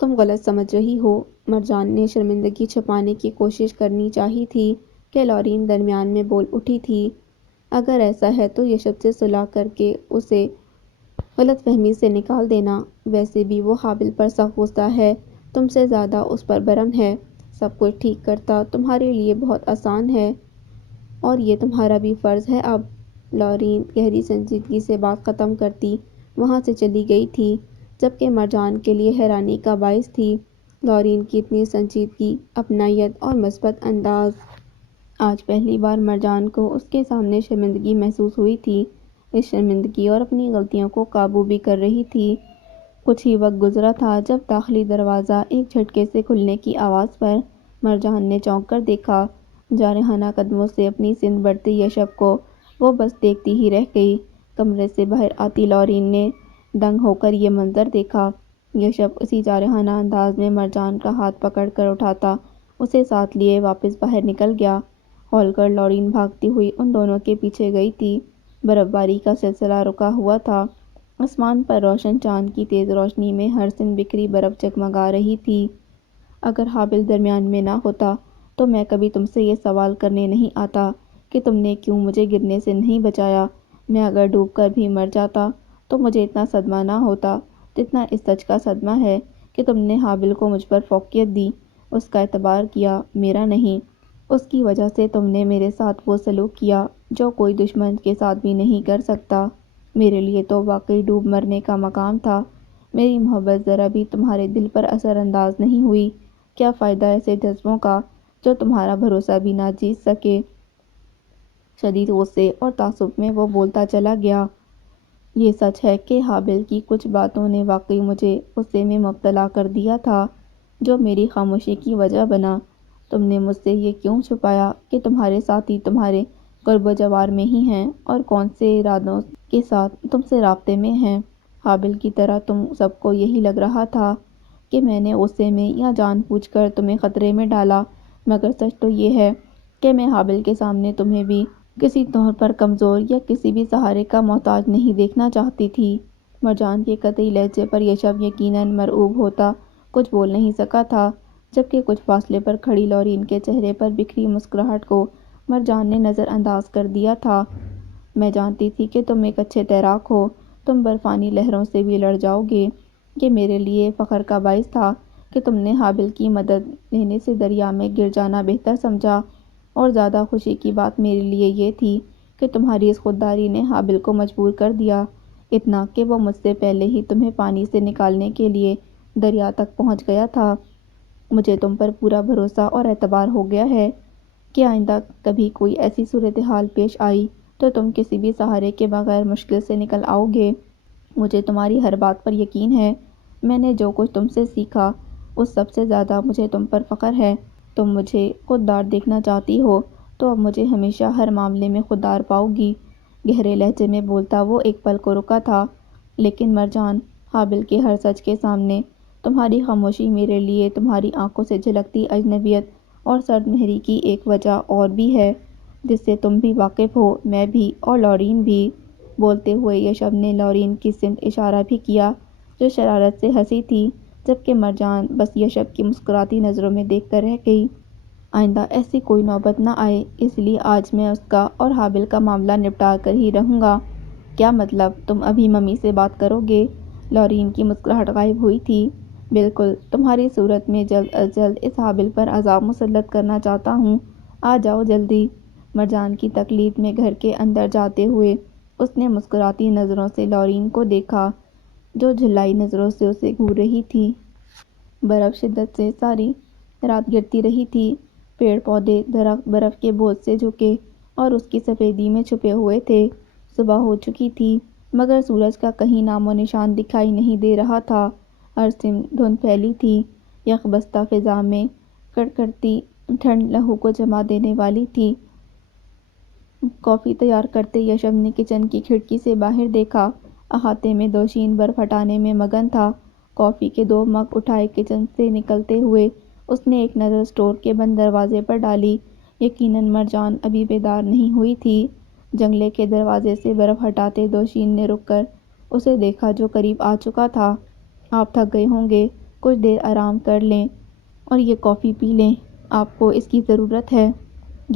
تم غلط سمجھ رہی ہو۔ مرجان نے شرمندگی چھپانے کی کوشش کرنی چاہی تھی کہ لورین درمیان میں بول اٹھی تھی۔ اگر ایسا ہے تو یشب سے صلح کر کے اسے غلط فہمی سے نکال دینا، ویسے بھی وہ حابل پر سخت غصہ ہے، تم سے زیادہ اس پر برہم ہے۔ سب کچھ ٹھیک کرتا تمہارے لیے بہت آسان ہے اور یہ تمہارا بھی فرض ہے اب۔ لورین گہری سنجیدگی سے بات ختم کرتی وہاں سے چلی گئی تھی، جبکہ مرجان کے لیے حیرانی کا باعث تھی لورین کی اتنی سنجیدگی، اپنائیت اور مثبت انداز۔ آج پہلی بار مرجان کو اس کے سامنے شرمندگی محسوس ہوئی تھی، اس شرمندگی اور اپنی غلطیوں کو قابو بھی کر رہی تھی۔ کچھ ہی وقت گزرا تھا جب داخلی دروازہ ایک جھٹکے سے کھلنے کی آواز پر مرجان نے چونک کر دیکھا۔ جارحانہ قدموں سے اپنی سمت بڑھتے یشب کو وہ بس دیکھتی ہی رہ گئی۔ کمرے سے باہر آتی لورین نے دنگ ہو کر یہ منظر دیکھا۔ یشب اسی جارحانہ انداز میں مرجان کا ہاتھ پکڑ کر اٹھاتا اسے ساتھ لیے واپس باہر نکل گیا۔ کھول کر لورین بھاگتی ہوئی ان دونوں کے پیچھے گئی تھی۔ برف باری کا سلسلہ رکا ہوا تھا، آسمان پر روشن چاند کی تیز روشنی میں ہر سن بکھری برف جگمگا رہی تھی۔ اگر حابل درمیان میں نہ ہوتا تو میں کبھی تم سے یہ سوال کرنے نہیں آتا کہ تم نے کیوں مجھے گرنے سے نہیں بچایا۔ میں اگر ڈوب کر بھی مر جاتا تو مجھے اتنا صدمہ نہ ہوتا جتنا اس سچ کا صدمہ ہے کہ تم نے حابل کو مجھ پر فوقیت دی، اس کا اعتبار کیا، میرا نہیں۔ اس کی وجہ سے تم نے میرے ساتھ وہ سلوک کیا جو کوئی دشمن کے ساتھ بھی نہیں کر سکتا۔ میرے لیے تو واقعی ڈوب مرنے کا مقام تھا۔ میری محبت ذرا بھی تمہارے دل پر اثر انداز نہیں ہوئی۔ کیا فائدہ ایسے جذبوں کا جو تمہارا بھروسہ بھی نہ جیت سکے؟ شدید غصے اور تعصب میں وہ بولتا چلا گیا۔ یہ سچ ہے کہ حابل کی کچھ باتوں نے واقعی مجھے غصے میں مبتلا کر دیا تھا، جو میری خاموشی کی وجہ بنا۔ تم نے مجھ سے یہ کیوں چھپایا کہ تمہارے ساتھی تمہارے قرب و جوار میں ہی ہیں اور کون سے ارادوں کے ساتھ تم سے رابطے میں ہیں؟ حابل کی طرح تم سب کو یہی لگ رہا تھا کہ میں نے غصے میں یا جان بوجھ کر تمہیں خطرے میں ڈالا، مگر سچ تو یہ ہے کہ میں حابل کے سامنے تمہیں بھی کسی طور پر کمزور یا کسی بھی سہارے کا محتاج نہیں دیکھنا چاہتی تھی۔ مرجان کے قطعی لہجے پر یشب یقیناً مرعوب ہوتا کچھ بول نہیں سکا تھا، جبکہ کچھ فاصلے پر کھڑی لورین کے چہرے پر بکھری مسکراہٹ کو مرجان نے نظر انداز کر دیا تھا۔ میں جانتی تھی کہ تم ایک اچھے تیراک ہو، تم برفانی لہروں سے بھی لڑ جاؤ گے۔ یہ میرے لیے فخر کا باعث تھا کہ تم نے حابل کی مدد لینے سے دریا میں گر جانا بہتر سمجھا، اور زیادہ خوشی کی بات میرے لیے یہ تھی کہ تمہاری اس خودداری نے حابل کو مجبور کر دیا، اتنا کہ وہ مجھ سے پہلے ہی تمہیں پانی سے نکالنے کے لیے دریا تک پہنچ گیا تھا۔ مجھے تم پر پورا بھروسہ اور اعتبار ہو گیا ہے۔ کہ آئندہ کبھی کوئی ایسی صورتحال پیش آئی تو تم کسی بھی سہارے کے بغیر مشکل سے نکل آؤ گے۔ مجھے تمہاری ہر بات پر یقین ہے۔ میں نے جو کچھ تم سے سیکھا اس سب سے زیادہ مجھے تم پر فخر ہے۔ تم مجھے خوددار دیکھنا چاہتی ہو تو اب مجھے ہمیشہ ہر معاملے میں خوددار پاؤ گی۔ گہرے لہجے میں بولتا وہ ایک پل کو رکا تھا۔ لیکن مرجان، حابل کے ہر سچ کے سامنے تمہاری خاموشی میرے لیے تمہاری آنکھوں سے جھلکتی اجنبیت اور سرد مہری کی ایک وجہ اور بھی ہے، جس سے تم بھی واقف ہو، میں بھی، اور لورین بھی۔ بولتے ہوئے یشب نے لورین کی سمت اشارہ بھی کیا، جو شرارت سے ہنسی تھی، جبکہ مرجان بس یشب کی مسکراتی نظروں میں دیکھ کر رہ گئی۔ آئندہ ایسی کوئی نوبت نہ آئے، اس لیے آج میں اس کا اور حابل کا معاملہ نپٹا کر ہی رہوں گا۔ کیا مطلب؟ تم ابھی ممی سے بات کرو گے؟ لورین کی مسکراہٹ غائب ہوئی تھی۔ بالکل، تمہاری صورت میں جلد از جلد اس حابل پر عذاب مسلط کرنا چاہتا ہوں۔ آ جاؤ جلدی۔ مرجان کی تقلید میں گھر کے اندر جاتے ہوئے اس نے مسکراتی نظروں سے لورین کو دیکھا، جو جھلائی نظروں سے اسے گھور رہی تھی۔ برف شدت سے ساری رات گرتی رہی تھی۔ پیڑ پودے درخت برف کے بوجھ سے جھکے اور اس کی سفیدی میں چھپے ہوئے تھے۔ صبح ہو چکی تھی مگر سورج کا کہیں نام و نشان دکھائی نہیں دے رہا تھا۔ ہر سمت دھند پھیلی تھی۔ یخ بستہ فضا میں کڑکڑتی ٹھنڈ لہو کو جما دینے والی تھی۔ کافی تیار کرتے یشب نے کچن کی کھڑکی سے باہر دیکھا۔ احاطے میں دوشین برف ہٹانے میں مگن تھا۔ کافی کے 2 مگ اٹھائے کچن سے نکلتے ہوئے اس نے ایک نظر اسٹور کے بند دروازے پر ڈالی۔ یقیناً مرجان ابھی بیدار نہیں ہوئی تھی۔ جنگلے کے دروازے سے برف ہٹاتے دوشین نے رک کر اسے دیکھا، جو قریب آ چکا تھا۔ آپ تھک گئے ہوں گے، کچھ دیر آرام کر لیں اور یہ کافی پی لیں، آپ کو اس کی ضرورت ہے۔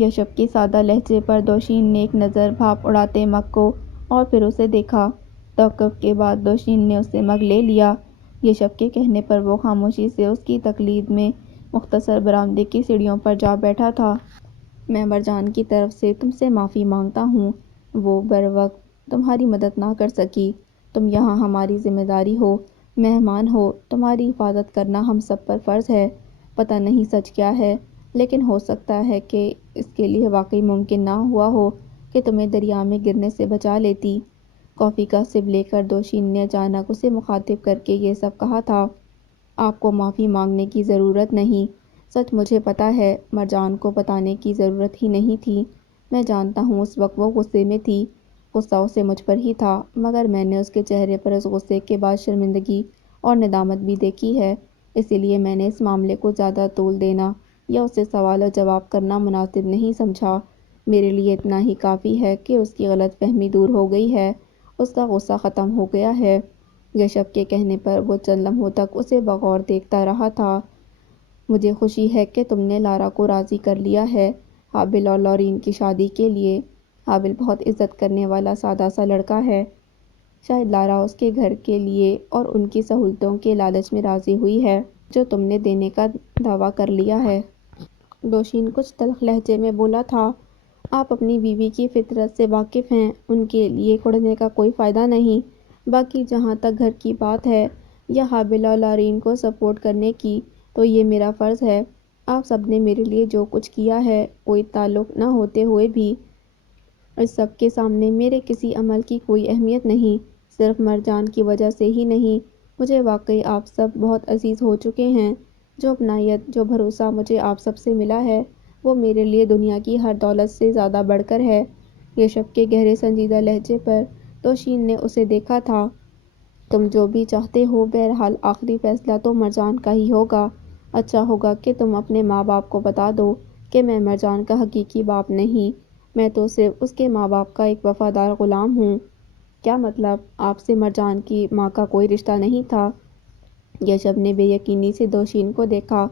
یشب کے سادہ لہجے پر دوشین نے ایک نظر بھاپ اڑاتے مگ کو اور پھر اسے دیکھا۔ توقف کے بعد دوشین نے اس سے مگ لے لیا۔ یشب کے کہنے پر وہ خاموشی سے اس کی تقلید میں مختصر برآمدے کی سیڑھیوں پر جا بیٹھا تھا۔ میں مرجان کی طرف سے تم سے معافی مانگتا ہوں، وہ بروقت تمہاری مدد نہ کر سکی۔ تم یہاں ہماری ذمہ داری ہو، مہمان ہو، تمہاری حفاظت کرنا ہم سب پر فرض ہے۔ پتہ نہیں سچ کیا ہے، لیکن ہو سکتا ہے کہ اس کے لیے واقعی ممکن نہ ہوا ہو کہ تمہیں دریا میں گرنے سے بچا لیتی۔ کافی کا سپ لے کر دوشین نے اچانک اسے مخاطب کر کے یہ سب کہا تھا۔ آپ کو معافی مانگنے کی ضرورت نہیں، سچ مجھے پتہ ہے۔ مرجان کو بتانے کی ضرورت ہی نہیں تھی۔ میں جانتا ہوں اس وقت وہ غصے میں تھی۔ غصہ اسے مجھ پر ہی تھا، مگر میں نے اس کے چہرے پر اس غصے کے بعد شرمندگی اور ندامت بھی دیکھی ہے، اسی لیے میں نے اس معاملے کو زیادہ طول دینا یا اس سے سوال و جواب کرنا مناسب نہیں سمجھا۔ میرے لیے اتنا ہی کافی ہے کہ اس کی غلط فہمی دور ہو گئی ہے، اس کا غصہ ختم ہو گیا ہے۔ یشب کے کہنے پر وہ چند لمحوں تک اسے بغور دیکھتا رہا تھا۔ مجھے خوشی ہے کہ تم نے لارا کو راضی کر لیا ہے حابل اور لورین کی شادی کے لیے۔ حابل بہت عزت کرنے والا سادہ سا لڑکا ہے۔ شاید لارا اس کے گھر کے لیے اور ان کی سہولتوں کے لالچ میں راضی ہوئی ہے، جو تم نے دینے کا دعویٰ کر لیا ہے۔ دوشین کچھ تلخ لہجے میں بولا تھا۔ آپ اپنی بیوی کی فطرت سے واقف ہیں، ان کے لیے کڑھنے کا کوئی فائدہ نہیں۔ باقی جہاں تک گھر کی بات ہے یا حابل اور لورین کو سپورٹ کرنے کی، تو یہ میرا فرض ہے۔ آپ سب نے میرے لیے جو کچھ کیا ہے، کوئی تعلق نہ ہوتے ہوئے بھی اس سب کے سامنے میرے کسی عمل کی کوئی اہمیت نہیں۔ صرف مرجان کی وجہ سے ہی نہیں، مجھے واقعی آپ سب بہت عزیز ہو چکے ہیں۔ جو اپنائیت، جو بھروسہ مجھے آپ سب سے ملا ہے، وہ میرے لیے دنیا کی ہر دولت سے زیادہ بڑھ کر ہے۔ یشب کے گہرے سنجیدہ لہجے پر دوشین نے اسے دیکھا تھا۔ تم جو بھی چاہتے ہو، بہرحال آخری فیصلہ تو مرجان کا ہی ہوگا۔ اچھا ہوگا کہ تم اپنے ماں باپ کو بتا دو کہ میں مرجان کا حقیقی باپ نہیں، میں تو صرف اس کے ماں باپ کا ایک وفادار غلام ہوں۔ کیا مطلب؟ آپ سے مرجان کی ماں کا کوئی رشتہ نہیں تھا؟ یشب نے بے یقینی سے دوشین کو دیکھا۔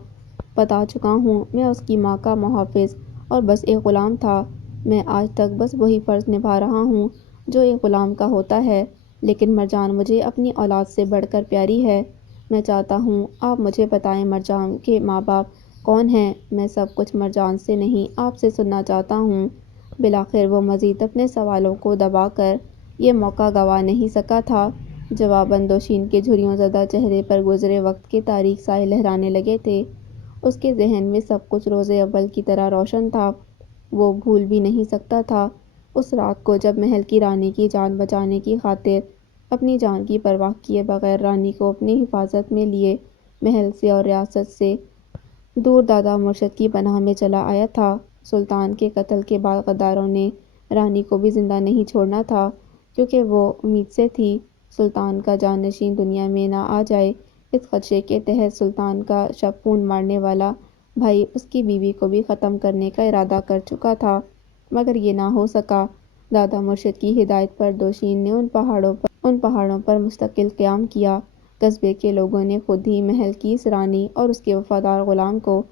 بتا چکا ہوں، میں اس کی ماں کا محافظ اور بس ایک غلام تھا۔ میں آج تک بس وہی فرض نبھا رہا ہوں جو ایک غلام کا ہوتا ہے، لیکن مرجان مجھے اپنی اولاد سے بڑھ کر پیاری ہے۔ میں چاہتا ہوں آپ مجھے بتائیں مرجان کے ماں باپ کون ہیں؟ میں سب کچھ مرجان سے نہیں، آپ سے سننا چاہتا ہوں۔ بالآخر وہ مزید اپنے سوالوں کو دبا کر یہ موقع گنوا نہیں سکا تھا۔ جواباً دوشین کے جھریوں زدہ چہرے پر گزرے وقت کے تاریک سائے لہرانے لگے تھے۔ اس کے ذہن میں سب کچھ روز اول کی طرح روشن تھا۔ وہ بھول بھی نہیں سکتا تھا۔ اس رات کو جب محل کی رانی کی جان بچانے کی خاطر اپنی جان کی پرواہ کیے بغیر رانی کو اپنی حفاظت میں لیے محل سے اور ریاست سے دور دادا مرشد کی پناہ میں چلا آیا تھا۔ سلطان کے قتل کے بعد غداروں نے رانی کو بھی زندہ نہیں چھوڑنا تھا، کیونکہ وہ امید سے تھی سلطان کا جانشین دنیا میں نہ آ جائے۔ اس خدشے کے تحت سلطان کا شب خون مارنے والا بھائی اس کی بیوی کو بھی ختم کرنے کا ارادہ کر چکا تھا، مگر یہ نہ ہو سکا۔ دادا مرشد کی ہدایت پر دوشین نے ان پہاڑوں پر مستقل قیام کیا۔ قصبے کے لوگوں نے خود ہی محل کی اس رانی اور اس کے وفادار غلام کو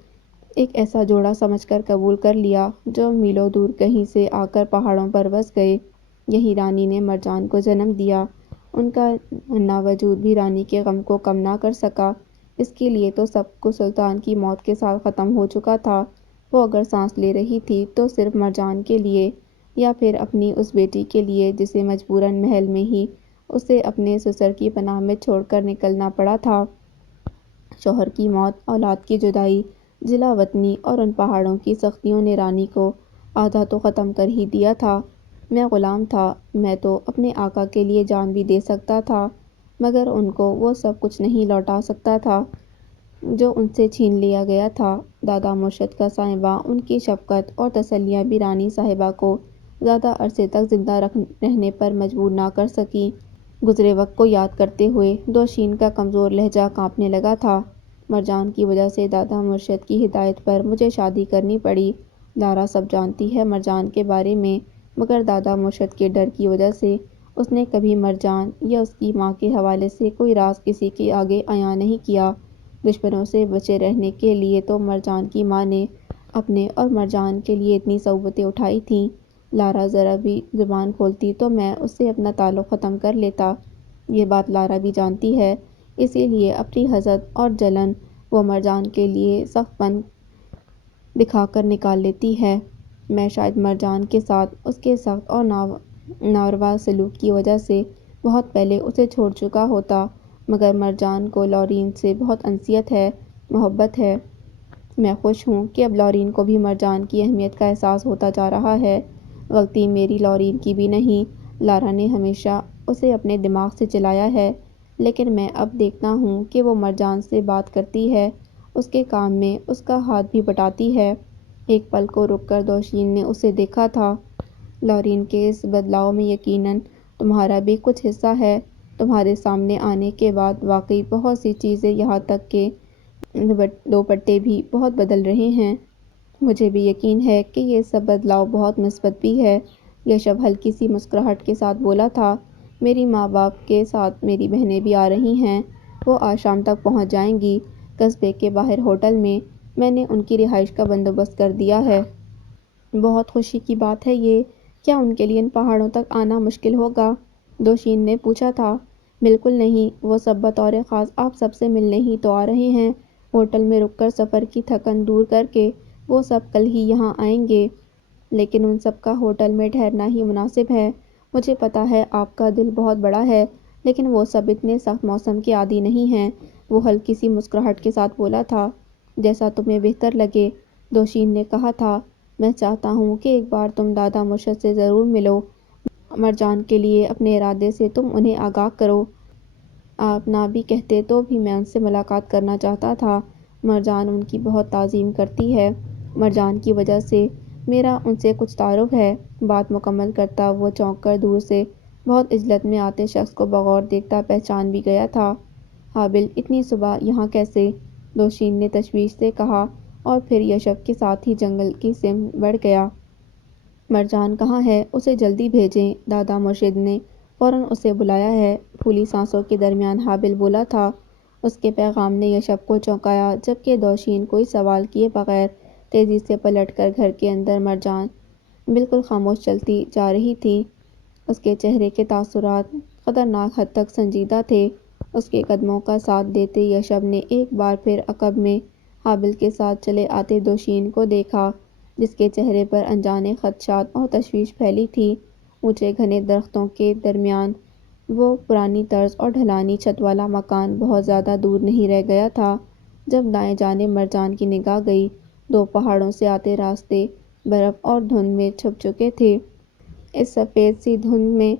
ایک ایسا جوڑا سمجھ کر قبول کر لیا جو میلوں دور کہیں سے آ کر پہاڑوں پر بس گئے۔ یہی رانی نے مرجان کو جنم دیا۔ ان کا ننھا وجود بھی رانی کے غم کو کم نہ کر سکا۔ اس کے لیے تو سب کچھ سلطان کی موت کے ساتھ ختم ہو چکا تھا۔ وہ اگر سانس لے رہی تھی تو صرف مرجان کے لیے، یا پھر اپنی اس بیٹی کے لیے جسے مجبوراً محل میں ہی اسے اپنے سسر کی پناہ میں چھوڑ کر نکلنا پڑا تھا۔ شوہر کی موت، اولاد کی جدائی، جلا وطنی اور ان پہاڑوں کی سختیوں نے رانی کو آدھا تو ختم کر ہی دیا تھا۔ میں غلام تھا، میں تو اپنے آقا کے لیے جان بھی دے سکتا تھا، مگر ان کو وہ سب کچھ نہیں لوٹا سکتا تھا جو ان سے چھین لیا گیا تھا۔ دادا مرشد کا صاحبہ، ان کی شفقت اور تسلیاں بھی رانی صاحبہ کو زیادہ عرصے تک زندہ رہنے پر مجبور نہ کر سکیں۔ گزرے وقت کو یاد کرتے ہوئے دوشین کا کمزور لہجہ کانپنے لگا تھا۔ مرجان کی وجہ سے دادا مرشد کی ہدایت پر مجھے شادی کرنی پڑی۔ لارا سب جانتی ہے مرجان کے بارے میں، مگر دادا مرشد کے ڈر کی وجہ سے اس نے کبھی مرجان یا اس کی ماں کے حوالے سے کوئی راز کسی کے آگے عیاں نہیں کیا۔ دشمنوں سے بچے رہنے کے لیے تو مرجان کی ماں نے اپنے اور مرجان کے لیے اتنی صعوبتیں اٹھائی تھیں۔ لارا ذرا بھی زبان کھولتی تو میں اس سے اپنا تعلق ختم کر لیتا۔ یہ بات لارا بھی جانتی ہے، اسی لیے اپنی حسد اور جلن وہ مرجان کے لیے سخت پن دکھا کر نکال لیتی ہے۔ میں شاید مرجان کے ساتھ اس کے سخت اور ناروا سلوک کی وجہ سے بہت پہلے اسے چھوڑ چکا ہوتا، مگر مرجان کو لورین سے بہت انسیت ہے، محبت ہے۔ میں خوش ہوں کہ اب لورین کو بھی مرجان کی اہمیت کا احساس ہوتا جا رہا ہے۔ غلطی میری لورین کی بھی نہیں، لارا نے ہمیشہ اسے اپنے دماغ سے چلایا ہے، لیکن میں اب دیکھتا ہوں کہ وہ مرجان سے بات کرتی ہے، اس کے کام میں اس کا ہاتھ بھی بٹاتی ہے۔ ایک پل کو رک کر دوشین نے اسے دیکھا تھا۔ لورین کے اس بدلاؤ میں یقیناً تمہارا بھی کچھ حصہ ہے۔ تمہارے سامنے آنے کے بعد واقعی بہت سی چیزیں، یہاں تک کہ دوپٹے بھی بہت بدل رہے ہیں۔ مجھے بھی یقین ہے کہ یہ سب بدلاؤ بہت مثبت بھی ہے، یشب ہلکی سی مسکراہٹ کے ساتھ بولا تھا۔ میری ماں باپ کے ساتھ میری بہنیں بھی آ رہی ہیں، وہ آج شام تک پہنچ جائیں گی۔ قصبے کے باہر ہوٹل میں نے ان کی رہائش کا بندوبست کر دیا ہے۔ بہت خوشی کی بات ہے یہ۔ کیا ان کے لیے ان پہاڑوں تک آنا مشکل ہوگا؟ دوشین نے پوچھا تھا۔ بالکل نہیں، وہ سب بطور خاص آپ سب سے ملنے ہی تو آ رہے ہیں۔ ہوٹل میں رک کر سفر کی تھکن دور کر کے وہ سب کل ہی یہاں آئیں گے۔ لیکن ان سب کا ہوٹل میں ٹھہرنا ہی مناسب ہے۔ مجھے پتہ ہے آپ کا دل بہت بڑا ہے، لیکن وہ سب اتنے سخت موسم کے عادی نہیں ہیں، وہ ہلکی سی مسکراہٹ کے ساتھ بولا تھا۔ جیسا تمہیں بہتر لگے، دوشین نے کہا تھا۔ میں چاہتا ہوں کہ ایک بار تم دادا مرشد سے ضرور ملو۔ مرجان کے لیے اپنے ارادے سے تم انہیں آگاہ کرو۔ آپ نہ بھی کہتے تو بھی میں ان سے ملاقات کرنا چاہتا تھا۔ مرجان ان کی بہت تعظیم کرتی ہے۔ مرجان کی وجہ سے میرا ان سے کچھ تعارف ہے۔ بات مکمل کرتا وہ چونک کر دور سے بہت عجلت میں آتے شخص کو بغور دیکھتا پہچان بھی گیا تھا۔ حابل اتنی صبح یہاں کیسے؟ دوشین نے تشویش سے کہا، اور پھر یشب کے ساتھ ہی جنگل کی سمت بڑھ گیا۔ مرجان کہاں ہے؟ اسے جلدی بھیجیں، دادا مرشد نے فوراً اسے بلایا ہے، پھولی سانسوں کے درمیان حابل بولا تھا۔ اس کے پیغام نے یشب کو چونکایا، جبکہ دوشین کوئی سوال کیے بغیر تیزی سے پلٹ کر گھر کے اندر مرجان بالکل خاموش چلتی جا رہی تھی۔ اس کے چہرے کے تاثرات خطرناک حد تک سنجیدہ تھے۔ اس کے قدموں کا ساتھ دیتے یشب نے ایک بار پھر عقب میں حابل کے ساتھ چلے آتے دوشین کو دیکھا، جس کے چہرے پر انجانے خدشات اور تشویش پھیلی تھی۔ اونچے گھنے درختوں کے درمیان وہ پرانی طرز اور ڈھلانی چھت والا مکان بہت زیادہ دور نہیں رہ گیا تھا۔ جب دائیں جانب مرجان کی نگاہ گئی، دو پہاڑوں سے آتے راستے برف اور دھند میں چھپ چکے تھے۔ اس سفید سی دھند میں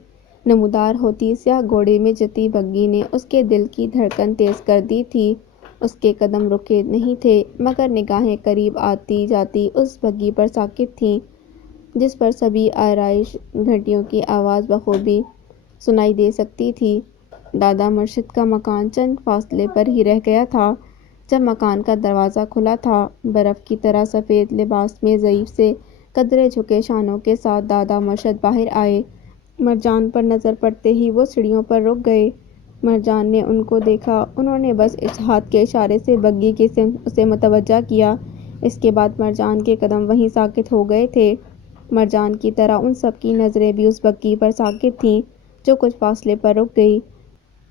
نمودار ہوتی سیاہ گھوڑے میں جتی بگی نے اس کے دل کی دھڑکن تیز کر دی تھی۔ اس کے قدم رکے نہیں تھے، مگر نگاہیں قریب آتی جاتی اس بگی پر ساکت تھیں، جس پر سبھی آرائش گھنٹیوں کی آواز بخوبی سنائی دے سکتی تھی۔ دادا مرشد کا مکان چند فاصلے پر ہی رہ گیا تھا۔ جب مکان کا دروازہ کھلا تھا، برف کی طرح سفید لباس میں ضعیف سے قدرے جھکے شانوں کے ساتھ دادا مرشد باہر آئے۔ مرجان پر نظر پڑتے ہی وہ سیڑھیوں پر رک گئے۔ مرجان نے ان کو دیکھا۔ انہوں نے بس ہاتھ کے اشارے سے بگی کی سمت اسے متوجہ کیا۔ اس کے بعد مرجان کے قدم وہیں ساکت ہو گئے تھے۔ مرجان کی طرح ان سب کی نظریں بھی اس بگی پر ساکت تھیں، جو کچھ فاصلے پر رک گئی۔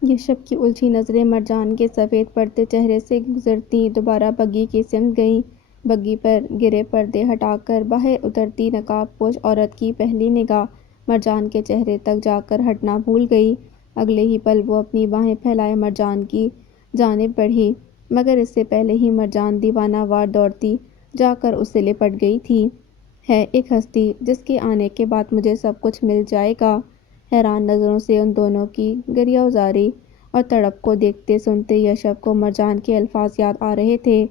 یشب کی الجھی نظریں مرجان کے سفید پڑتے چہرے سے گزرتی دوبارہ بگی کی سمت گئیں۔ بگی پر گرے پردے ہٹا کر باہر اترتی نقاب پوش عورت کی پہلی نگاہ مرجان کے چہرے تک جا کر ہٹنا بھول گئی۔ اگلے ہی پل وہ اپنی باہیں پھیلائے مرجان کی جانب بڑھی، مگر اس سے پہلے ہی مرجان دیوانہ وار دوڑتی جا کر اس سے لپٹ گئی تھی۔ ہے ایک ہستی جس کے آنے کے بعد مجھے سب کچھ مل جائے گا۔ حیران نظروں سے ان دونوں کی گریہوزاری اور تڑپ کو دیکھتے سنتے یشب کو مرجان کے الفاظ یاد آ رہے تھے۔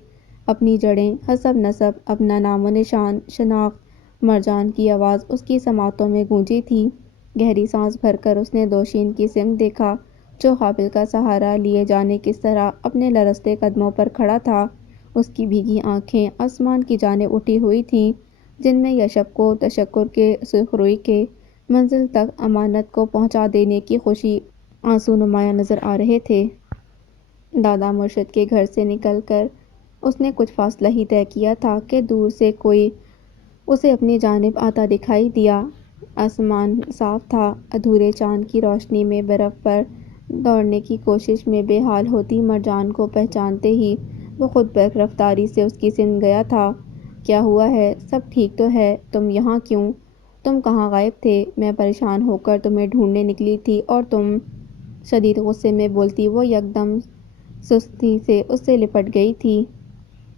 اپنی جڑیں، حسب نسب، اپنا نام و نشان، شناخت۔ مرجان کی آواز اس کی سماعتوں میں گونجی تھی۔ گہری سانس بھر کر اس نے دوشین کی سمت دیکھا، جو حابل کا سہارا لیے جانے کس طرح اپنے لرزتے قدموں پر کھڑا تھا۔ اس کی بھیگی آنکھیں آسمان کی جانب اٹھی ہوئی تھیں، جن میں یشب کو تشکر کے سرخروئی کے منزل تک امانت کو پہنچا دینے کی خوشی آنسو نمایاں نظر آ رہے تھے۔ دادا مرشد کے گھر سے نکل کر اس نے کچھ فاصلہ ہی طے کیا تھا کہ دور سے کوئی اسے اپنی جانب آتا دکھائی دیا۔ آسمان صاف تھا۔ ادھورے چاند کی روشنی میں برف پر دوڑنے کی کوشش میں بے حال ہوتی مرجان کو پہچانتے ہی وہ خود برق رفتاری سے اس کی سمت گیا تھا۔ کیا ہوا ہے؟ سب ٹھیک تو ہے؟ تم یہاں کیوں؟ تم کہاں غائب تھے؟ میں پریشان ہو کر تمہیں ڈھونڈنے نکلی تھی اور تم… شدید غصے میں بولتی وہ یکدم سستی سے اس سے لپٹ گئی تھی۔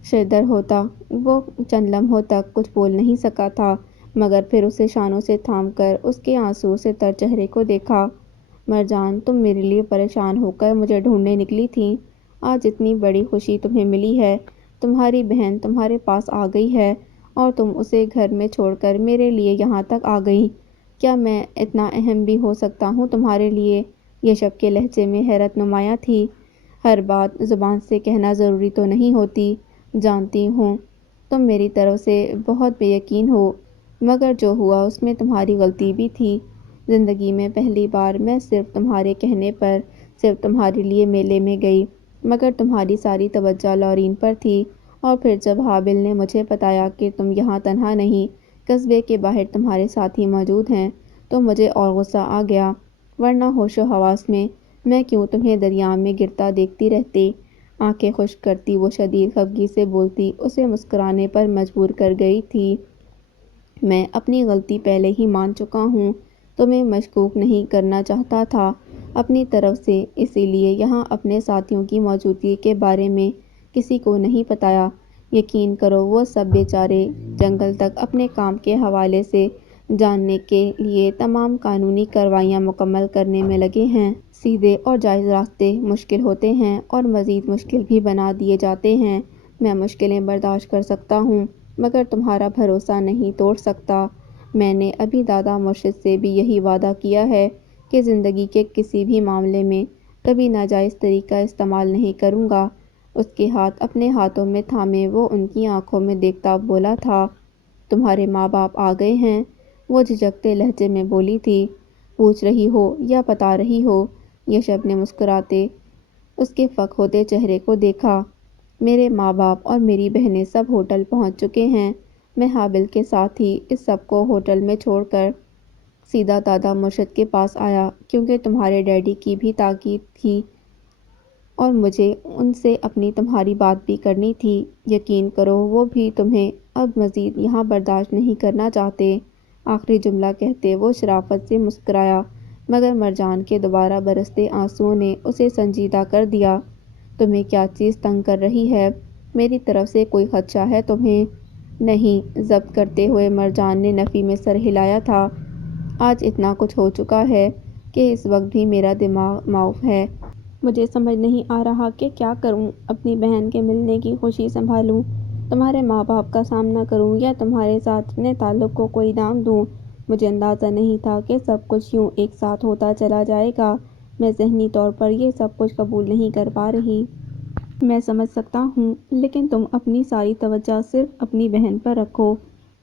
شردر ہوتا وہ چند لمحوں تک کچھ بول نہیں سکا تھا، مگر پھر اسے شانوں سے تھام کر اس کے آنسوؤں سے تر چہرے کو دیکھا۔ مرجان، تم میرے لیے پریشان ہو کر مجھے ڈھونڈنے نکلی تھیں۔ آج اتنی بڑی خوشی تمہیں ملی ہے۔ تمہاری بہن تمہارے پاس آ گئی ہے اور تم اسے گھر میں چھوڑ کر میرے لیے یہاں تک آ گئیں۔ کیا میں اتنا اہم بھی ہو سکتا ہوں تمہارے لیے؟ یشب کے لہجے میں حیرت نمایاں تھی۔ ہر بات زبان سے کہنا ضروری تو نہیں ہوتی۔ جانتی ہوں تم میری طرف سے بہت بے یقین ہو، مگر جو ہوا اس میں تمہاری غلطی بھی تھی۔ زندگی میں پہلی بار میں صرف تمہارے کہنے پر صرف تمہارے لیے میلے میں گئی، مگر تمہاری ساری توجہ لورین پر تھی۔ اور پھر جب حابل نے مجھے بتایا کہ تم یہاں تنہا نہیں، قصبے کے باہر تمہارے ساتھی موجود ہیں، تو مجھے اور غصہ آ گیا، ورنہ ہوش و حواس میں کیوں تمہیں دریا میں گرتا دیکھتی رہتی۔ آنکھیں خشک کرتی وہ شدید خفگی سے بولتی اسے مسکرانے پر مجبور کر گئی تھی۔ میں اپنی غلطی پہلے ہی مان چکا ہوں۔ تمہیں مشکوک نہیں کرنا چاہتا تھا اپنی طرف سے، اسی لیے یہاں اپنے ساتھیوں کی موجودگی کے بارے میں کسی کو نہیں بتایا۔ یقین کرو وہ سب بیچارے جنگل تک اپنے کام کے حوالے سے جانے کے لیے تمام قانونی کارروائیاں مکمل کرنے میں لگے ہیں۔ سیدھے اور جائز راستے مشکل ہوتے ہیں اور مزید مشکل بھی بنا دیے جاتے ہیں۔ میں مشکلیں برداشت کر سکتا ہوں، مگر تمہارا بھروسہ نہیں توڑ سکتا۔ میں نے ابھی دادا مرشد سے بھی یہی وعدہ کیا ہے کہ زندگی کے کسی بھی معاملے میں کبھی ناجائز طریقہ استعمال نہیں کروں گا۔ اس کے ہاتھ اپنے ہاتھوں میں تھامے وہ ان کی آنکھوں میں دیکھتا بولا تھا، تمہارے ماں باپ آ گئے ہیں؟ وہ جھجکتے لہجے میں بولی تھی۔ پوچھ رہی ہو یا بتا رہی ہو؟ یشب نے مسکراتے اس کے فک ہوتے چہرے کو دیکھا۔ میرے ماں باپ اور میری بہنیں سب ہوٹل پہنچ چکے ہیں۔ میں حابل کے ساتھ ہی اس سب کو ہوٹل میں چھوڑ کر سیدھا دادا مرشد کے پاس آیا، کیونکہ تمہارے ڈیڈی کی بھی تاکید تھی اور مجھے ان سے اپنی تمہاری بات بھی کرنی تھی۔ یقین کرو وہ بھی تمہیں اب مزید یہاں برداشت نہیں کرنا چاہتے۔ آخری جملہ کہتے وہ شرافت سے مسکرایا، مگر مرجان کے دوبارہ برستے آنسوؤں نے اسے سنجیدہ کر دیا۔ تمہیں کیا چیز تنگ کر رہی ہے؟ میری طرف سے کوئی خدشہ ہے تمہیں؟ نہیں، ضبط کرتے ہوئے مرجان نے نفی میں سر ہلایا تھا۔ آج اتنا کچھ ہو چکا ہے کہ اس وقت بھی میرا دماغ معاف ہے۔ مجھے سمجھ نہیں آ رہا کہ کیا کروں۔ اپنی بہن کے ملنے کی خوشی سنبھالوں، تمہارے ماں باپ کا سامنا کروں یا تمہارے ساتھ اپنے تعلق کو کوئی نام دوں۔ مجھے اندازہ نہیں تھا کہ سب کچھ یوں ایک ساتھ ہوتا چلا جائے گا۔ میں ذہنی طور پر یہ سب کچھ قبول نہیں کر پا رہی۔ میں سمجھ سکتا ہوں، لیکن تم اپنی ساری توجہ صرف اپنی بہن پر رکھو۔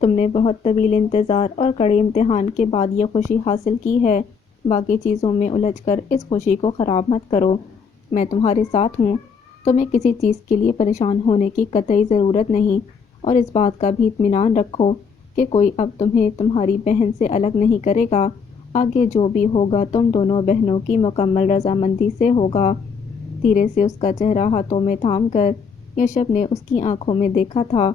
تم نے بہت طویل انتظار اور کڑے امتحان کے بعد یہ خوشی حاصل کی ہے۔ باقی چیزوں میں الجھ کر اس خوشی کو خراب مت کرو۔ میں تمہارے ساتھ ہوں۔ تمہیں کسی چیز کے لیے پریشان ہونے کی قطعی ضرورت نہیں، اور اس بات کا بھی اطمینان رکھو کہ کوئی اب تمہیں تمہاری بہن سے الگ نہیں کرے گا۔ آگے جو بھی ہوگا تم دونوں بہنوں کی مکمل رضامندی سے ہوگا۔ دھیرے سے اس کا چہرہ ہاتھوں میں تھام کر یشب نے اس کی آنکھوں میں دیکھا تھا۔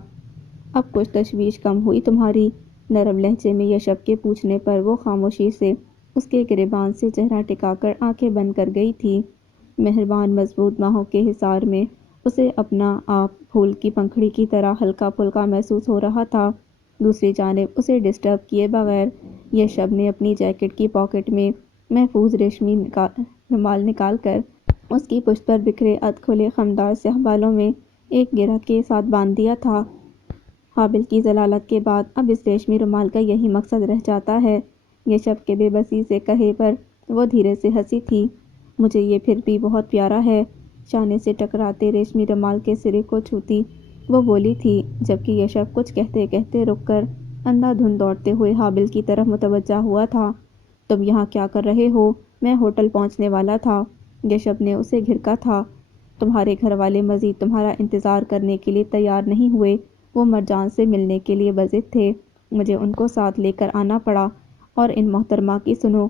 اب کچھ تشویش کم ہوئی تمہاری؟ نرم لہجے میں یشب کے پوچھنے پر وہ خاموشی سے اس کے گریبان سے چہرہ ٹکا کر آنکھیں بند کر گئی تھی۔ مہربان مضبوط باہوں کے حصار میں اسے اپنا آپ پھول کی پنکھڑی کی طرح ہلکا پھلکا محسوس ہو رہا تھا۔ دوسری جانب اسے ڈسٹرب کیے بغیر یشب نے اپنی جیکٹ کی پاکٹ میں محفوظ ریشمی رومال نکال کر اس کی پشت پر بکھرے ادھ کھلے خمدار سیاہ بالوں میں ایک گرہ کے ساتھ باندھ دیا تھا۔ حابل کی ضلالت کے بعد اب اس ریشمی رومال کا یہی مقصد رہ جاتا ہے؟ یشب کے بے بسی سے کہے پر وہ دھیرے سے ہنسی تھی۔ مجھے یہ پھر بھی بہت پیارا ہے، شانے سے ٹکراتے ریشمی رومال کے سرے کو چھوتی وہ بولی تھی، جبکہ یشب کچھ کہتے کہتے رک کر اندھا دھند دوڑتے ہوئے حابل کی طرف متوجہ ہوا تھا۔ تم یہاں کیا کر رہے ہو؟ میں ہوٹل پہنچنے والا تھا۔ یشب نے اسے گھرکا تھا۔ تمہارے گھر والے مزید تمہارا انتظار کرنے کے لیے تیار نہیں ہوئے۔ وہ مرجان سے ملنے کے لیے بضد تھے۔ مجھے ان کو ساتھ لے کر آنا پڑا۔ اور ان محترمہ کی سنو۔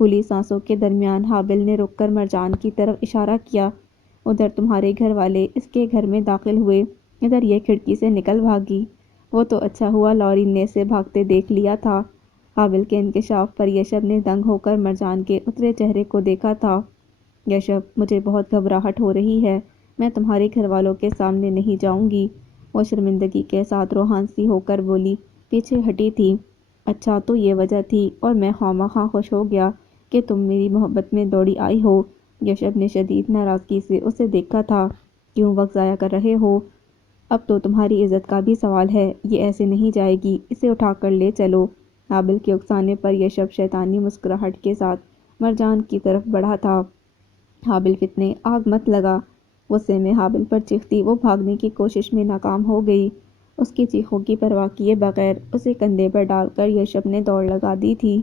پھولی سانسوں کے درمیان حابل نے رک کر مرجان کی طرف اشارہ کیا۔ ادھر تمہارے گھر والے اس کے گھر میں داخل ہوئے، ادھر یہ کھڑکی سے نکل بھاگی۔ وہ تو اچھا ہوا لورین نے اسے بھاگتے دیکھ لیا تھا۔ حابل کے انکشاف پر یشب نے دنگ ہو کر مرجان کے اترے چہرے کو دیکھا تھا۔ یشب، مجھے بہت گھبراہٹ ہو رہی ہے۔ میں تمہارے گھر والوں کے سامنے نہیں جاؤں گی۔ وہ شرمندگی کے ساتھ روحان سی ہو کر بولی، پیچھے ہٹی تھی۔ اچھا تو یہ وجہ تھی، اور میں خواہ خوش ہو گیا کہ تم میری محبت میں دوڑی آئی ہو۔ یشب نے شدید ناراضگی سے اسے دیکھا تھا۔ کیوں وقت ضائع کر رہے ہو؟ اب تو تمہاری عزت کا بھی سوال ہے۔ یہ ایسے نہیں جائے گی، اسے اٹھا کر لے چلو۔ حابل کے اکسانے پر یشب شیطانی مسکراہٹ کے ساتھ مرجان کی طرف بڑھا تھا۔ حابل فتنے، آگ مت لگا۔ غصے میں حابل پر چیختی وہ بھاگنے کی کوشش میں ناکام ہو گئی۔ اس کی چیخوں کی پرواہ کیے بغیر اسے کندھے پر ڈال کر یشب نے دوڑ لگا دی تھی۔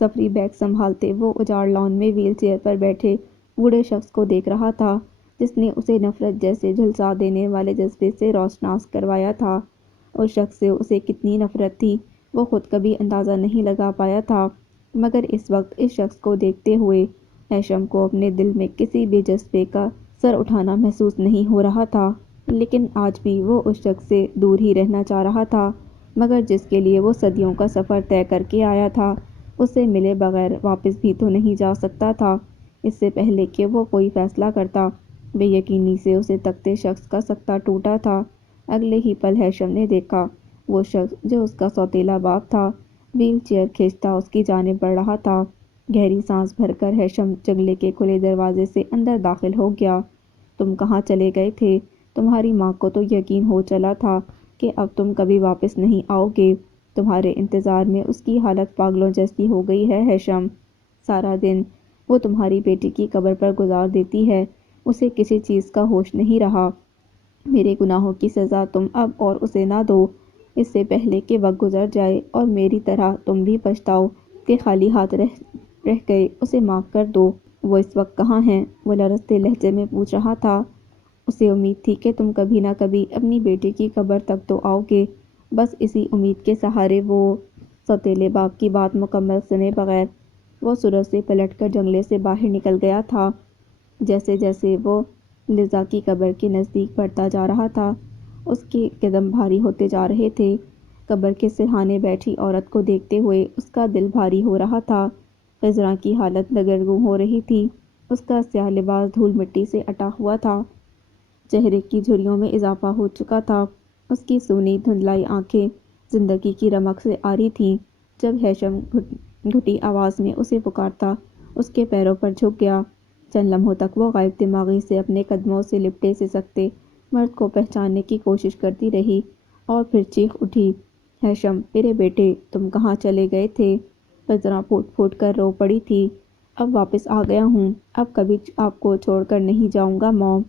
سفری بیگ سنبھالتے وہ اجاڑ لان میں وہیل چیئر پر بیٹھے بوڑھے شخص کو دیکھ رہا تھا، جس نے اسے نفرت جیسے جھلسا دینے والے جذبے سے روشناس کروایا تھا۔ اس شخص سے اسے کتنی نفرت تھی وہ خود کبھی اندازہ نہیں لگا پایا تھا، مگر اس وقت اس شخص کو دیکھتے ہوئے ہیثم کو اپنے دل میں کسی بھی جذبے کا سر اٹھانا محسوس نہیں ہو رہا تھا۔ لیکن آج بھی وہ اس شخص سے دور ہی رہنا چاہ رہا تھا، مگر جس کے لیے وہ صدیوں کا سفر طے کر کے آیا تھا، اسے ملے بغیر واپس بھی تو نہیں جا سکتا تھا۔ اس سے پہلے کہ وہ کوئی فیصلہ کرتا، بے یقینی سے اسے تکتے شخص کا سکتہ ٹوٹا تھا۔ اگلے ہی پل ہیثم نے دیکھا وہ شخص جو اس کا سوتیلا باپ تھا، وہیل چیئر کھینچتا اس کی جانب بڑھ رہا تھا۔ گہری سانس بھر کر ہیثم جنگلے کے کھلے دروازے سے اندر داخل ہو گیا۔ تم کہاں چلے گئے تھے؟ تمہاری ماں کو تو یقین ہو چلا تھا کہ اب تم کبھی واپس نہیں آؤ گے۔ تمہارے انتظار میں اس کی حالت پاگلوں جیسی ہو گئی ہے ہیثم۔ سارا دن وہ تمہاری بیٹی کی قبر پر گزار دیتی ہے، اسے کسی چیز کا ہوش نہیں رہا۔ میرے گناہوں کی سزا تم اب اور اسے نہ دو، اس سے پہلے کہ وقت گزر جائے اور میری طرح تم بھی پچھتاؤ کہ خالی ہاتھ رہ گئے۔ اسے معاف کر دو۔ وہ اس وقت کہاں ہیں؟ وہ لرزتے لہجے میں پوچھ رہا تھا۔ اسے امید تھی کہ تم کبھی نہ کبھی اپنی بیٹی کی قبر تک تو آؤ گے۔ بس اسی امید کے سہارے وہ سوتیلے باپ کی بات مکمل سنے بغیر وہ سرعت سے پلٹ کر جنگلے سے باہر نکل گیا تھا۔ جیسے جیسے وہ لزا کی قبر کے نزدیک بڑھتا جا رہا تھا، اس کے قدم بھاری ہوتے جا رہے تھے۔ قبر کے سرہانے بیٹھی عورت کو دیکھتے ہوئے اس کا دل بھاری ہو رہا تھا۔ خضرا کی حالت دگرگوں ہو رہی تھی۔ اس کا سیاہ لباس دھول مٹی سے اٹا ہوا تھا، چہرے کی جھریوں میں اضافہ ہو چکا تھا۔ اس کی سونی دھندلائی آنکھیں زندگی کی رمق سے آ رہی تھیں جب ہیشم گھٹی آواز میں اسے پکارتا اس کے پیروں پر جھک گیا۔ چند لمحوں تک وہ غائب دماغی سے اپنے قدموں سے لپٹے سسکتے مرد کو پہچاننے کی کوشش کرتی رہی اور پھر چیخ اٹھی، ہیشم میرے بیٹے، تم کہاں چلے گئے تھے؟ خضرا پھوٹ پھوٹ کر رو پڑی تھی۔ اب واپس آ گیا ہوں، اب کبھی آپ کو چھوڑ کر نہیں جاؤں گا موم۔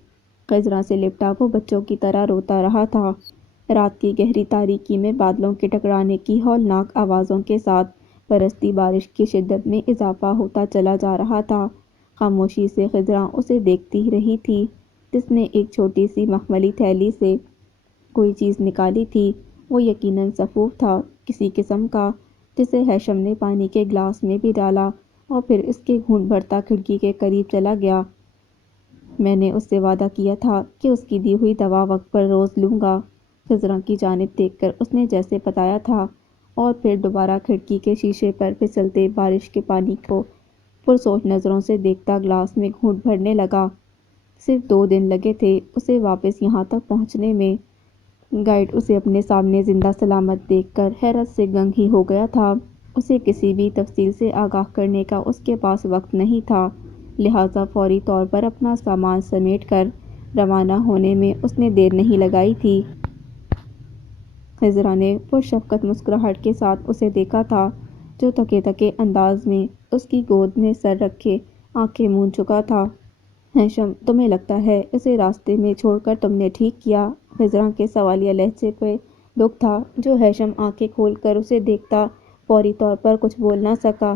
خضرا سے لپٹا وہ بچوں کی طرح روتا رہا تھا۔ رات کی گہری تاریکی میں بادلوں کے ٹکرانے کی ہولناک آوازوں کے ساتھ برستی بارش کی شدت میں اضافہ ہوتا چلا جا رہا تھا۔ خاموشی سے خضرا اسے دیکھتی رہی تھی۔ جس نے ایک چھوٹی سی مخملی تھیلی سے کوئی چیز نکالی تھی، وہ یقیناً سفوف تھا کسی قسم کا، جسے ہیشم نے پانی کے گلاس میں بھی ڈالا اور پھر اس کے گھونٹ بھرتا کھڑکی کے قریب چلا گیا۔ میں نے اس سے وعدہ کیا تھا کہ اس کی دی ہوئی دوا وقت پر روز لوں گا، خضرا کی جانب دیکھ کر اس نے جیسے بتایا تھا، اور پھر دوبارہ کھڑکی کے شیشے پر پھسلتے بارش کے پانی کو پرسوچ نظروں سے دیکھتا گلاس میں گھونٹ بھرنے لگا۔ صرف 2 دن لگے تھے اسے واپس یہاں تک پہنچنے میں۔ گائیڈ اسے اپنے سامنے زندہ سلامت دیکھ کر حیرت سے گنگ ہی ہو گیا تھا۔ اسے کسی بھی تفصیل سے آگاہ کرنے کا اس کے پاس وقت نہیں تھا، لہٰذا فوری طور پر اپنا سامان سمیٹ کر روانہ ہونے میں اس نے دیر نہیں لگائی تھی۔ خضرا نے پرشفقت مسکراہٹ کے ساتھ اسے دیکھا تھا، جو تھکے تھکے انداز میں اس کی گود میں سر رکھے آنکھیں مون چکا تھا۔ ہیشم تمہیں لگتا ہے اسے راستے میں چھوڑ کر تم نے ٹھیک کیا؟ خضرا کے سوالیہ لہجے پہ دکھ تھا، جو ہیشم آنکھیں کھول کر اسے دیکھتا فوری طور پر کچھ بول نہ سکا۔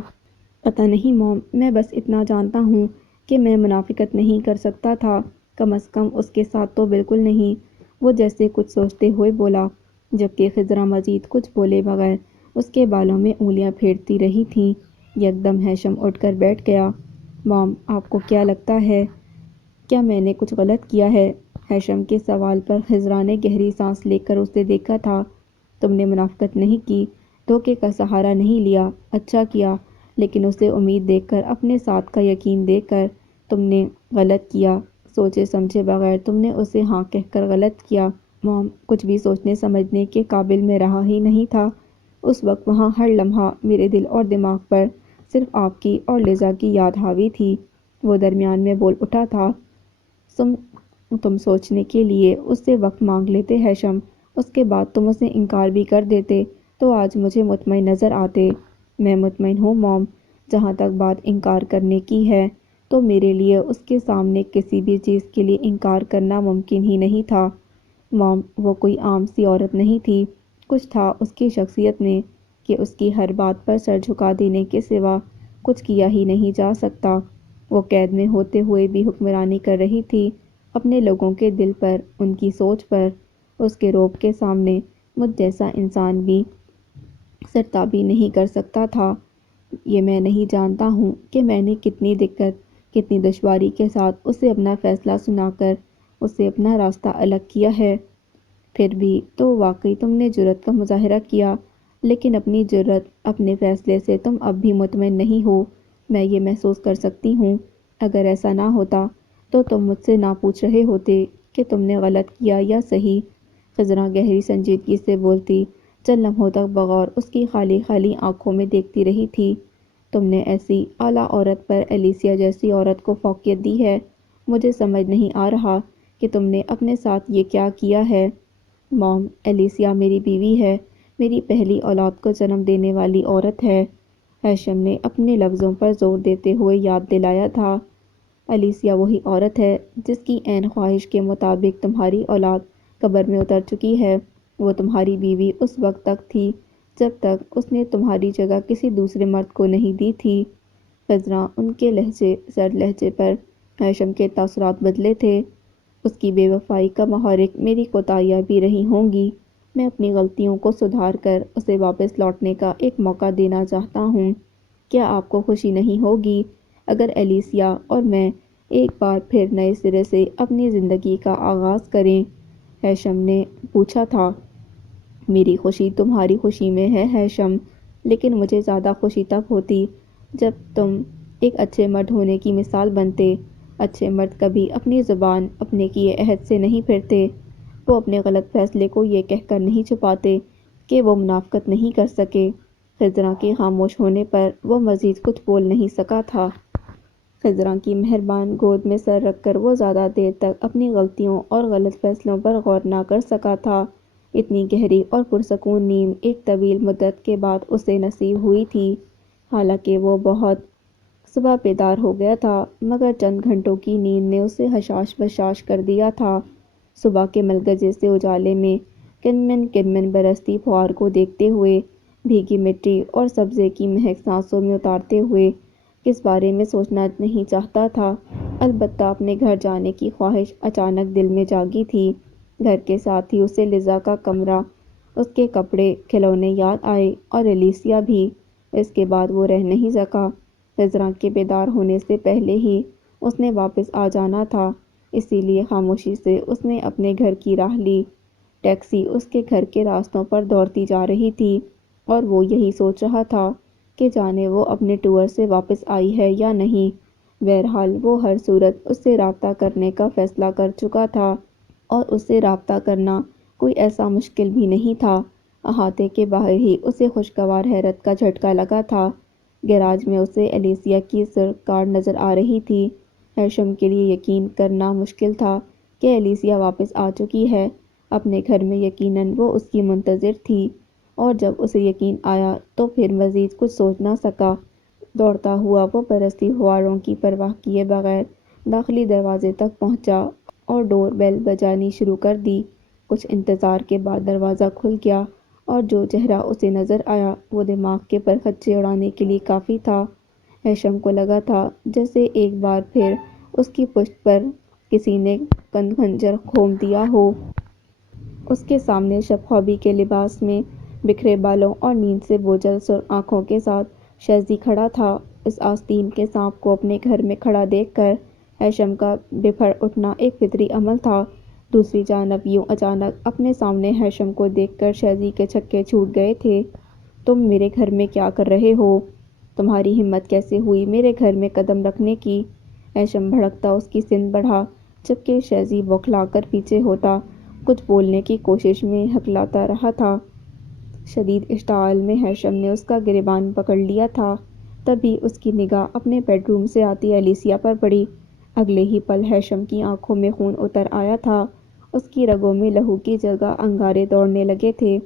پتہ نہیں موم، میں بس اتنا جانتا ہوں کہ میں منافقت نہیں کر سکتا تھا، کم از کم اس کے ساتھ تو بالکل نہیں، وہ جیسے کچھ سوچتے ہوئے بولا، جبکہ خضرا مزید کچھ بولے بغیر اس کے بالوں میں انگلیاں پھیرتی رہی تھیں۔ یکدم ہیشم اٹھ کر بیٹھ گیا۔ موم آپ کو کیا لگتا ہے؟ کیا میں نے کچھ غلط کیا ہے؟ ہیشم کے سوال پر خضرا نے گہری سانس لے کر اسے دیکھا تھا۔ تم نے منافقت نہیں کی، دھوکے کا سہارا نہیں لیا، اچھا کیا، لیکن اسے امید دیکھ کر، اپنے ساتھ کا یقین دیکھ کر تم نے غلط کیا، سوچے سمجھے بغیر تم نے اسے ہاں کہہ کر غلط کیا۔ موم کچھ بھی سوچنے سمجھنے کے قابل میں رہا ہی نہیں تھا۔ اس وقت وہاں ہر لمحہ میرے دل اور دماغ پر صرف آپ کی اور لیزا کی یاد حاوی تھی۔ وہ درمیان میں بول اٹھا تھا، تم سوچنے کے لیے اس سے وقت مانگ لیتے ہیشم، اس کے بعد تم اسے انکار بھی کر دیتے تو آج مجھے مطمئن نظر آتے۔ میں مطمئن ہوں موم، جہاں تک بات انکار کرنے کی ہے تو میرے لیے اس کے سامنے کسی بھی چیز کے لیے انکار کرنا ممکن ہی نہیں تھا۔ موم وہ کوئی عام سی عورت نہیں تھی، کچھ تھا اس کی شخصیت میں کہ اس کی ہر بات پر سر جھکا دینے کے سوا کچھ کیا ہی نہیں جا سکتا۔ وہ قید میں ہوتے ہوئے بھی حکمرانی کر رہی تھی اپنے لوگوں کے دل پر، ان کی سوچ پر۔ اس کے رعب کے سامنے مجھ جیسا انسان بھی سرتابی نہیں کر سکتا تھا۔ یہ میں نہیں جانتا ہوں کہ میں نے کتنی دقت، کتنی دشواری کے ساتھ اسے اپنا فیصلہ سنا کر اسے اپنا راستہ الگ کیا ہے۔ پھر بھی تو واقعی تم نے جرأت کا مظاہرہ کیا، لیکن اپنی جرأت، اپنے فیصلے سے تم اب بھی مطمئن نہیں ہو، میں یہ محسوس کر سکتی ہوں۔ اگر ایسا نہ ہوتا تو تم مجھ سے نہ پوچھ رہے ہوتے کہ تم نے غلط کیا یا صحیح۔ خضرا گہری سنجیدگی سے بولتی، چند لمحوں تک بغور اس کی خالی خالی آنکھوں میں دیکھتی رہی تھی۔ تم نے ایسی اعلیٰ عورت پر ایلیسیا جیسی عورت کو فوقیت دی ہے، مجھے سمجھ نہیں آ رہا کہ تم نے اپنے ساتھ یہ کیا کیا ہے۔ موم ایلیسیا میری بیوی ہے، میری پہلی اولاد کو جنم دینے والی عورت ہے، ہیشم نے اپنے لفظوں پر زور دیتے ہوئے یاد دلایا تھا۔ ایلیسیا وہی عورت ہے جس کی عین خواہش کے مطابق تمہاری اولاد قبر میں اتر چکی ہے۔ وہ تمہاری بیوی اس وقت تک تھی جب تک اس نے تمہاری جگہ کسی دوسرے مرد کو نہیں دی تھی۔ خضرا ان کے سرد لہجے پر ہیشم کے تاثرات بدلے تھے۔ اس کی بے وفائی کا محرک میری کوتاہیاں بھی رہی ہوں گی، میں اپنی غلطیوں کو سدھار کر اسے واپس لوٹنے کا ایک موقع دینا چاہتا ہوں۔ کیا آپ کو خوشی نہیں ہوگی اگر ایلیسیا اور میں ایک بار پھر نئے سرے سے اپنی زندگی کا آغاز کریں؟ ہیشم نے پوچھا تھا۔ میری خوشی تمہاری خوشی میں ہے ہیشم، لیکن مجھے زیادہ خوشی تب ہوتی جب تم ایک اچھے مرد ہونے کی مثال بنتے۔ اچھے مرد کبھی اپنی زبان، اپنے کیے عہد سے نہیں پھرتے۔ وہ اپنے غلط فیصلے کو یہ کہہ کر نہیں چھپاتے کہ وہ منافقت نہیں کر سکے۔ خضرا کے خاموش ہونے پر وہ مزید کچھ بول نہیں سکا تھا۔ خضرا کی مہربان گود میں سر رکھ کر وہ زیادہ دیر تک اپنی غلطیوں اور غلط فیصلوں پر غور نہ کر سکا تھا۔ اتنی گہری اور پرسکون نیند ایک طویل مدت کے بعد اسے نصیب ہوئی تھی۔ حالانکہ وہ بہت صبح بیدار ہو گیا تھا، مگر چند گھنٹوں کی نیند نے اسے حشاش بشاش کر دیا تھا۔ صبح کے ملگجے سے اجالے میں کنمن برستی پھوار کو دیکھتے ہوئے، بھیگی مٹی اور سبزے کی مہک سانسوں میں اتارتے ہوئے کس بارے میں سوچنا نہیں چاہتا تھا۔ البتہ اپنے گھر جانے کی خواہش اچانک دل میں جاگی تھی۔ گھر کے ساتھ ہی اسے لیزا کا کمرہ، اس کے کپڑے، کھلونے یاد آئے اور ایلیسیا بھی۔ اس کے بعد وہ رہ نہیں سکا۔ خضرا کے بیدار ہونے سے پہلے ہی اس نے واپس آ جانا تھا، اسی لیے خاموشی سے اس نے اپنے گھر کی راہ لی۔ ٹیکسی اس کے گھر کے راستوں پر دوڑتی جا رہی تھی اور وہ یہی سوچ رہا تھا کہ جانے وہ اپنے ٹور سے واپس آئی ہے یا نہیں۔ بہرحال وہ ہر صورت اس سے رابطہ کرنے کا فیصلہ کر چکا تھا، اور اس سے رابطہ کرنا کوئی ایسا مشکل بھی نہیں تھا۔ احاطے کے باہر ہی اسے خوشگوار حیرت کا جھٹکا لگا تھا۔ گیراج میں اسے ایلیسیا کی سرخ کار نظر آ رہی تھی۔ ہیشم کے لیے یقین کرنا مشکل تھا کہ ایلیسیا واپس آ چکی ہے۔ اپنے گھر میں یقیناً وہ اس کی منتظر تھی، اور جب اسے یقین آیا تو پھر مزید کچھ سوچ نہ سکا۔ دوڑتا ہوا وہ برستی فواروں کی پرواہ کیے بغیر داخلی دروازے تک پہنچا اور ڈور بیل بجانی شروع کر دی۔ کچھ انتظار کے بعد دروازہ کھل گیا، اور جو چہرہ اسے نظر آیا وہ دماغ کے پرخچے اڑانے کے لیے کافی تھا۔ ہیشم کو لگا تھا جیسے ایک بار پھر اس کی پشت پر کسی نے خنجر گھونپ دیا ہو۔ اس کے سامنے شب خوابی کے لباس میں، بکھرے بالوں اور نیند سے بوجھل سرخ آنکھوں کے ساتھ شیزی کھڑا تھا۔ اس آستین کے سانپ کو اپنے گھر میں کھڑا دیکھ کر ہیشم کا بفر اٹھنا ایک فطری عمل تھا۔ دوسری جانب یوں اچانک اپنے سامنے ہیشم کو دیکھ کر شیزی کے چھکے چھوٹ گئے تھے۔ تم میرے گھر میں کیا کر رہے ہو؟ تمہاری ہمت کیسے ہوئی میرے گھر میں قدم رکھنے کی؟ ہیشم بھڑکتا اس کی سمت بڑھا، جبکہ شیزی بوکھلا کر پیچھے ہوتا کچھ بولنے کی کوشش میں ہکلاتا رہا تھا۔ شدید اشتعال میں ہیشم نے اس کا گریبان پکڑ لیا تھا۔ تبھی اس کی نگاہ اپنے بیڈ روم سے آتی ایلیسیا پر پڑی۔ اگلے ہی پل ہیشم کی آنکھوں میں خون اتر آیا تھا، اس کی رگوں میں لہو کی جگہ انگارے دوڑنے لگے تھے۔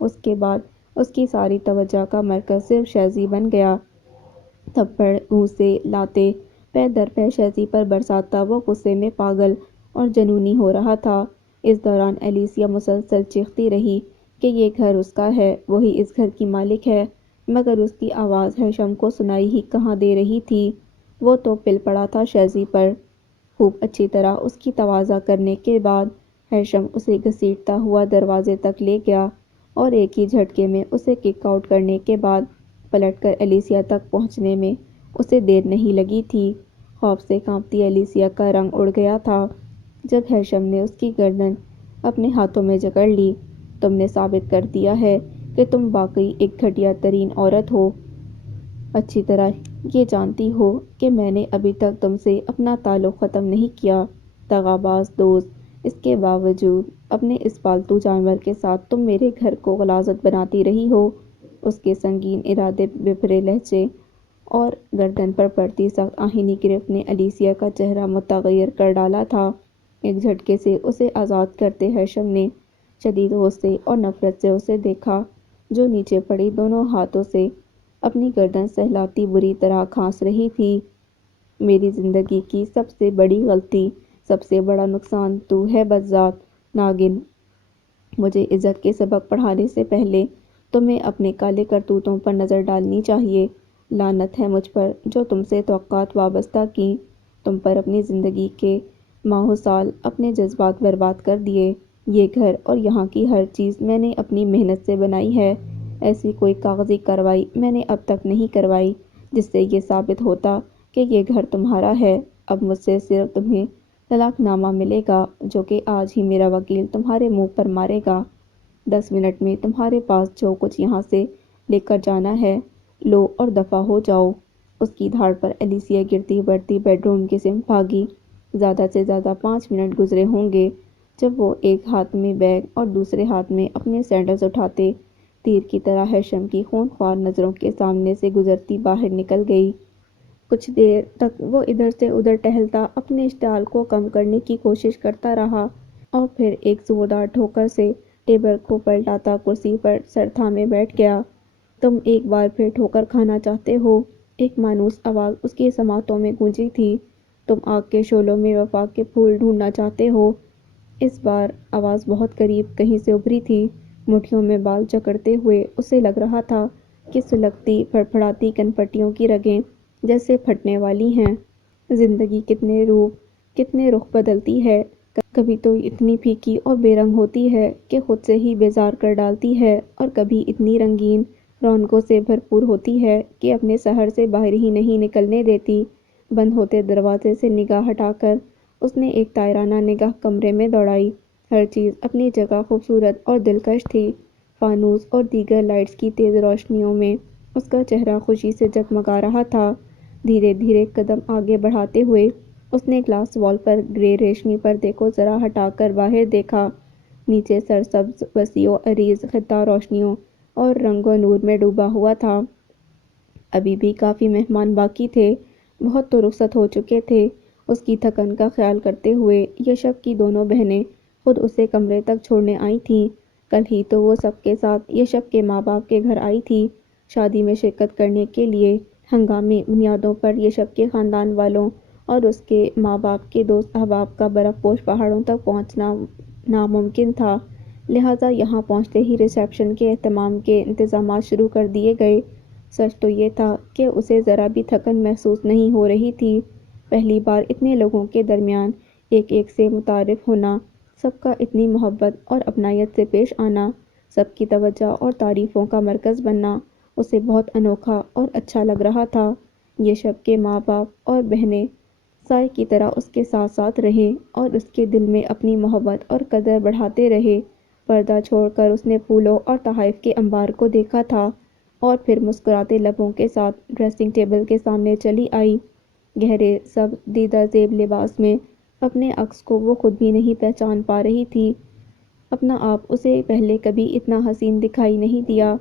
اس کے بعد اس کی ساری توجہ کا مرکز صرف شیزی بن گیا۔ تھپڑ منہ سے لاتے، پے در پے شیزی پر برساتا وہ غصے میں پاگل اور جنونی ہو رہا تھا۔ اس دوران ایلیسیا مسلسل چیختی رہی کہ یہ گھر اس کا ہے، وہی اس گھر کی مالک ہے، مگر اس کی آواز ہیشم کو سنائی ہی کہاں دے رہی تھی۔ وہ تو پل پڑا تھا شیزی پر۔ خوب اچھی طرح اس کی تواضع کرنے کے بعد ہیشم اسے گھسیٹتا ہوا دروازے تک لے گیا، اور ایک ہی جھٹکے میں اسے کک آؤٹ کرنے کے بعد پلٹ کر ایلیسیا تک پہنچنے میں اسے دیر نہیں لگی تھی۔ خوف سے کانپتی ایلیسیا کا رنگ اڑ گیا تھا جب ہیشم نے اس کی گردن اپنے ہاتھوں میں جکڑ لی۔ تم نے ثابت کر دیا ہے کہ تم واقعی ایک گھٹیا ترین عورت ہو۔ اچھی طرح یہ جانتی ہو کہ میں نے ابھی تک تم سے اپنا تعلق ختم نہیں کیا، دغا باز دوست۔ اس کے باوجود اپنے اس پالتو جانور کے ساتھ تم میرے گھر کو غلاظت بناتی رہی ہو۔ اس کے سنگین ارادے، بپھرے لہجے اور گردن پر پڑتی سخت آہنی گرفت نے ایلیسیا کا چہرہ متغیر کر ڈالا تھا۔ ایک جھٹکے سے اسے آزاد کرتے ہیشم نے شدید غصے اور نفرت سے اسے دیکھا، جو نیچے پڑی دونوں ہاتھوں سے اپنی گردن سہلاتی بری طرح کھانس رہی تھی۔ میری زندگی کی سب سے بڑی غلطی، سب سے بڑا نقصان تو ہے بذات ناگن۔ مجھے عزت کے سبق پڑھانے سے پہلے تمہیں اپنے کالے کرتوتوں پر نظر ڈالنی چاہیے۔ لعنت ہے مجھ پر جو تم سے توقعات وابستہ کیں، تم پر اپنی زندگی کے ماہ و سال، اپنے جذبات برباد کر دیے۔ یہ گھر اور یہاں کی ہر چیز میں نے اپنی محنت سے بنائی ہے۔ ایسی کوئی کاغذی کارروائی میں نے اب تک نہیں کروائی جس سے یہ ثابت ہوتا کہ یہ گھر تمہارا ہے۔ اب مجھ سے صرف تمہیں طلاق نامہ ملے گا، جو کہ آج ہی میرا وکیل تمہارے منہ پر مارے گا۔ 10 منٹ میں تمہارے پاس جو کچھ یہاں سے لے کر جانا ہے لو اور دفع ہو جاؤ۔ اس کی دھاڑ پر ایلیسیا گرتی بڑھتی بیڈ روم کی سمت بھاگی۔ زیادہ سے زیادہ 5 منٹ گزرے ہوں گے۔ جب وہ ایک ہاتھ میں بیگ اور دوسرے ہاتھ میں اپنے سینڈلز اٹھاتے تیر کی طرح ہیشم کی خونخوار نظروں کے سامنے سے گزرتی باہر نکل گئی۔ کچھ دیر تک وہ ادھر سے ادھر ٹہلتا اپنے اشتعال کو کم کرنے کی کوشش کرتا رہا اور پھر ایک زوردار ٹھوکر سے ٹیبل کو پلٹاتا کرسی پر سر تھامے بیٹھ گیا۔ تم ایک بار پھر ٹھوکر کھانا چاہتے ہو؟ ایک مانوس آواز اس کی سماعتوں میں گونجی تھی۔ تم آگ کے شعلوں میں وفا کے پھول ڈھونڈنا چاہتے ہو؟ اس بار آواز بہت قریب کہیں سے ابھری تھی۔ مٹھیوں میں بال جکڑتے ہوئے اسے لگ رہا تھا کہ سلگتی پھڑپھڑاتی کنپٹیوں کی رگیں جیسے پھٹنے والی ہیں۔ زندگی کتنے روپ کتنے رخ بدلتی ہے، کبھی تو اتنی پھیکی اور بے رنگ ہوتی ہے کہ خود سے ہی بیزار کر ڈالتی ہے، اور کبھی اتنی رنگین رونقوں سے بھرپور ہوتی ہے کہ اپنے سحر سے باہر ہی نہیں نکلنے دیتی۔ بند ہوتے دروازے سے نگاہ ہٹا کر اس نے ایک طائرانہ نگاہ کمرے میں دوڑائی۔ ہر چیز اپنی جگہ خوبصورت اور دلکش تھی۔ فانوس اور دیگر لائٹس کی تیز روشنیوں میں اس کا چہرہ خوشی سے جگمگا رہا تھا۔ دھیرے دھیرے قدم آگے بڑھاتے ہوئے اس نے گلاس وال پر گرے ریشمی پردے کو ذرا ہٹا کر باہر دیکھا۔ نیچے سرسبز وسیع و عریض خطہ روشنیوں اور رنگ و نور میں ڈوبا ہوا تھا۔ ابھی بھی کافی مہمان باقی تھے، بہت تو رخصت ہو چکے تھے۔ اس کی تھکن کا خیال کرتے ہوئے یشب کی دونوں بہنیں خود اسے کمرے تک چھوڑنے آئی تھیں۔ کل ہی تو وہ سب کے ساتھ یشب کے ماں باپ کے گھر آئی تھی شادی میں شرکت کرنے کے لیے۔ ہنگامی بنیادوں پر یشب کے خاندان والوں اور اس کے ماں باپ کے دوست احباب کا برف پوش پہاڑوں تک پہنچنا ناممکن تھا، لہٰذا یہاں پہنچتے ہی ریسیپشن کے اہتمام کے انتظامات شروع کر دیے گئے۔ سچ تو یہ تھا کہ اسے ذرا بھی تھکن محسوس نہیں ہو رہی تھی۔ پہلی بار اتنے لوگوں کے درمیان ایک ایک سے متعارف ہونا، سب کا اتنی محبت اور اپنائیت سے پیش آنا، سب کی توجہ اور تعریفوں کا مرکز بننا اسے بہت انوکھا اور اچھا لگ رہا تھا۔ یشب کے ماں باپ اور بہنیں سائے کی طرح اس کے ساتھ ساتھ رہے اور اس کے دل میں اپنی محبت اور قدر بڑھاتے رہے۔ پردہ چھوڑ کر اس نے پھولوں اور تحائف کے انبار کو دیکھا تھا اور پھر مسکراتے لبوں کے ساتھ ڈریسنگ ٹیبل کے سامنے چلی آئی۔ گہرے سبز دیدہ زیب لباس میں اپنے عکس کو وہ خود بھی نہیں پہچان پا رہی تھی۔ اپنا آپ اسے پہلے کبھی اتنا حسین دکھائی نہیں دیا۔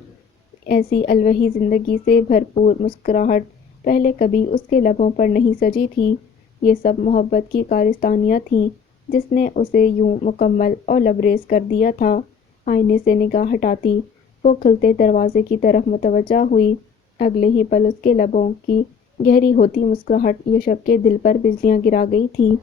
ایسی الوہی زندگی سے بھرپور مسکراہٹ پہلے کبھی اس کے لبوں پر نہیں سجی تھی۔ یہ سب محبت کی کارستانیاں تھیں جس نے اسے یوں مکمل اور لبریز کر دیا تھا۔ آئینے سے نگاہ ہٹاتی وہ کھلتے دروازے کی طرف متوجہ ہوئی۔ اگلے ہی پل اس کے لبوں کی گہری ہوتی مسکراہٹ یشب کے دل پر بجلیاں گرا گئی تھی۔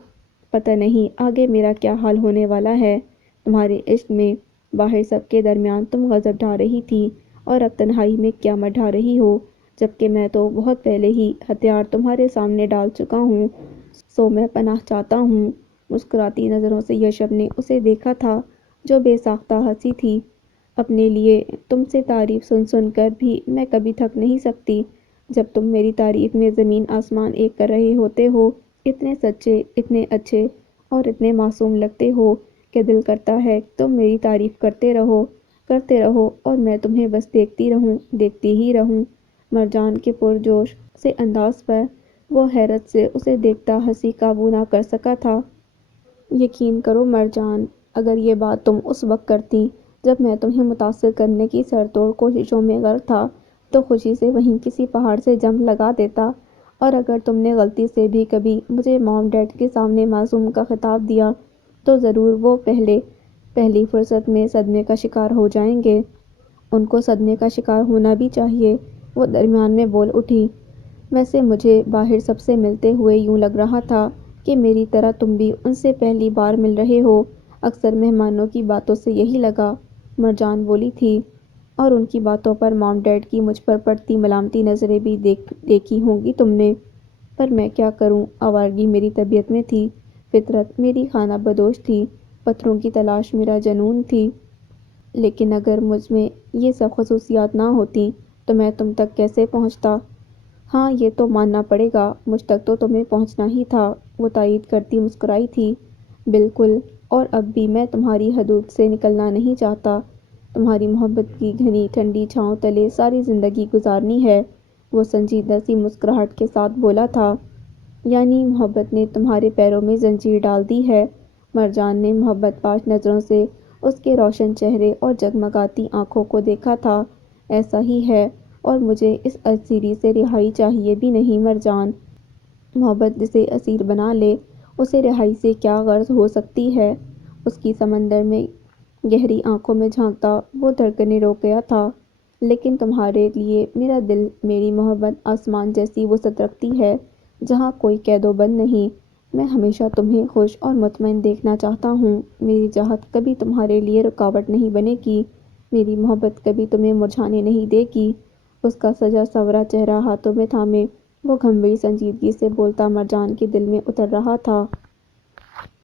پتہ نہیں آگے میرا کیا حال ہونے والا ہے تمہارے عشق میں۔ باہر سب کے درمیان تم غضب ڈھا رہی تھی اور اب تنہائی میں قیامت ڈھا رہی ہو، جبکہ میں تو بہت پہلے ہی ہتھیار تمہارے سامنے ڈال چکا ہوں، سو میں پناہ چاہتا ہوں۔ مسکراتی نظروں سے یشب نے اسے دیکھا تھا جو بے ساختہ ہنسی تھی۔ اپنے لیے تم سے تعریف سن سن کر بھی میں کبھی تھک نہیں سکتی۔ جب تم میری تعریف میں زمین آسمان ایک کر رہے ہوتے ہو، اتنے سچے، اتنے اچھے اور اتنے معصوم لگتے ہو کہ دل کرتا ہے تم میری تعریف کرتے رہو اور میں تمہیں بس دیکھتی رہوں، دیکھتی ہی رہوں۔ مرجان کے پرجوش سے انداز پر وہ حیرت سے اسے دیکھتا ہنسی قابو نہ کر سکا تھا۔ یقین کرو مرجان، اگر یہ بات تم اس وقت کرتی جب میں تمہیں متاثر کرنے کی سر توڑ کوششوں میں غرق تھا تو خوشی سے وہیں کسی پہاڑ سے جمپ لگا دیتا، اور اگر تم نے غلطی سے بھی کبھی مجھے مام ڈیڈ کے سامنے معصوم کا خطاب دیا تو ضرور وہ پہلی فرصت میں صدمے کا شکار ہو جائیں گے۔ ان کو صدمے کا شکار ہونا بھی چاہیے۔ وہ درمیان میں بول اٹھی۔ ویسے مجھے باہر سب سے ملتے ہوئے یوں لگ رہا تھا کہ میری طرح تم بھی ان سے پہلی بار مل رہے ہو، اکثر مہمانوں کی باتوں سے یہی لگا، مرجان بولی تھی، اور ان کی باتوں پر مام ڈیڈ کی مجھ پر پڑتی ملامتی نظریں بھی دیکھی ہوں گی تم نے، پر میں کیا کروں، آوارگی میری طبیعت میں تھی، فطرت میری خانہ بدوش تھی، پتھروں کی تلاش میرا جنون تھی۔ لیکن اگر مجھ میں یہ سب خصوصیات نہ ہوتیں تو میں تم تک کیسے پہنچتا؟ ہاں یہ تو ماننا پڑے گا، مجھ تک تو تمہیں پہنچنا ہی تھا، وہ تائید کرتی مسکرائی تھی۔ بالکل، اور اب بھی میں تمہاری حدود سے نکلنا نہیں چاہتا، تمہاری محبت کی گھنی ٹھنڈی چھاؤں تلے ساری زندگی گزارنی ہے، وہ سنجیدہ سی مسکراہٹ کے ساتھ بولا تھا۔ یعنی محبت نے تمہارے پیروں میں زنجیر ڈال دی ہے، مرجان نے محبت پاش نظروں سے اس کے روشن چہرے اور جگمگاتی آنکھوں کو دیکھا تھا۔ ایسا ہی ہے، اور مجھے اس اسیری سے رہائی چاہیے بھی نہیں مرجان۔ محبت جسے اسیر بنا لے، اسے رہائی سے کیا غرض ہو سکتی ہے؟ اس کی سمندر میں گہری آنکھوں میں جھانکتا وہ دھڑکنیں روک گیا تھا۔ لیکن تمہارے لیے میرا دل، میری محبت آسمان جیسی وسعت رکھتی ہے، جہاں کوئی قید و بند نہیں۔ میں ہمیشہ تمہیں خوش اور مطمئن دیکھنا چاہتا ہوں۔ میری چاہت کبھی تمہارے لیے رکاوٹ نہیں بنے گی، میری محبت کبھی تمہیں مرجھانے نہیں دے گی۔ اس کا سجا سنورا چہرہ ہاتھوں میں تھامے وہ گمبھیر سنجیدگی سے بولتا مرجان کے دل میں اتر رہا تھا۔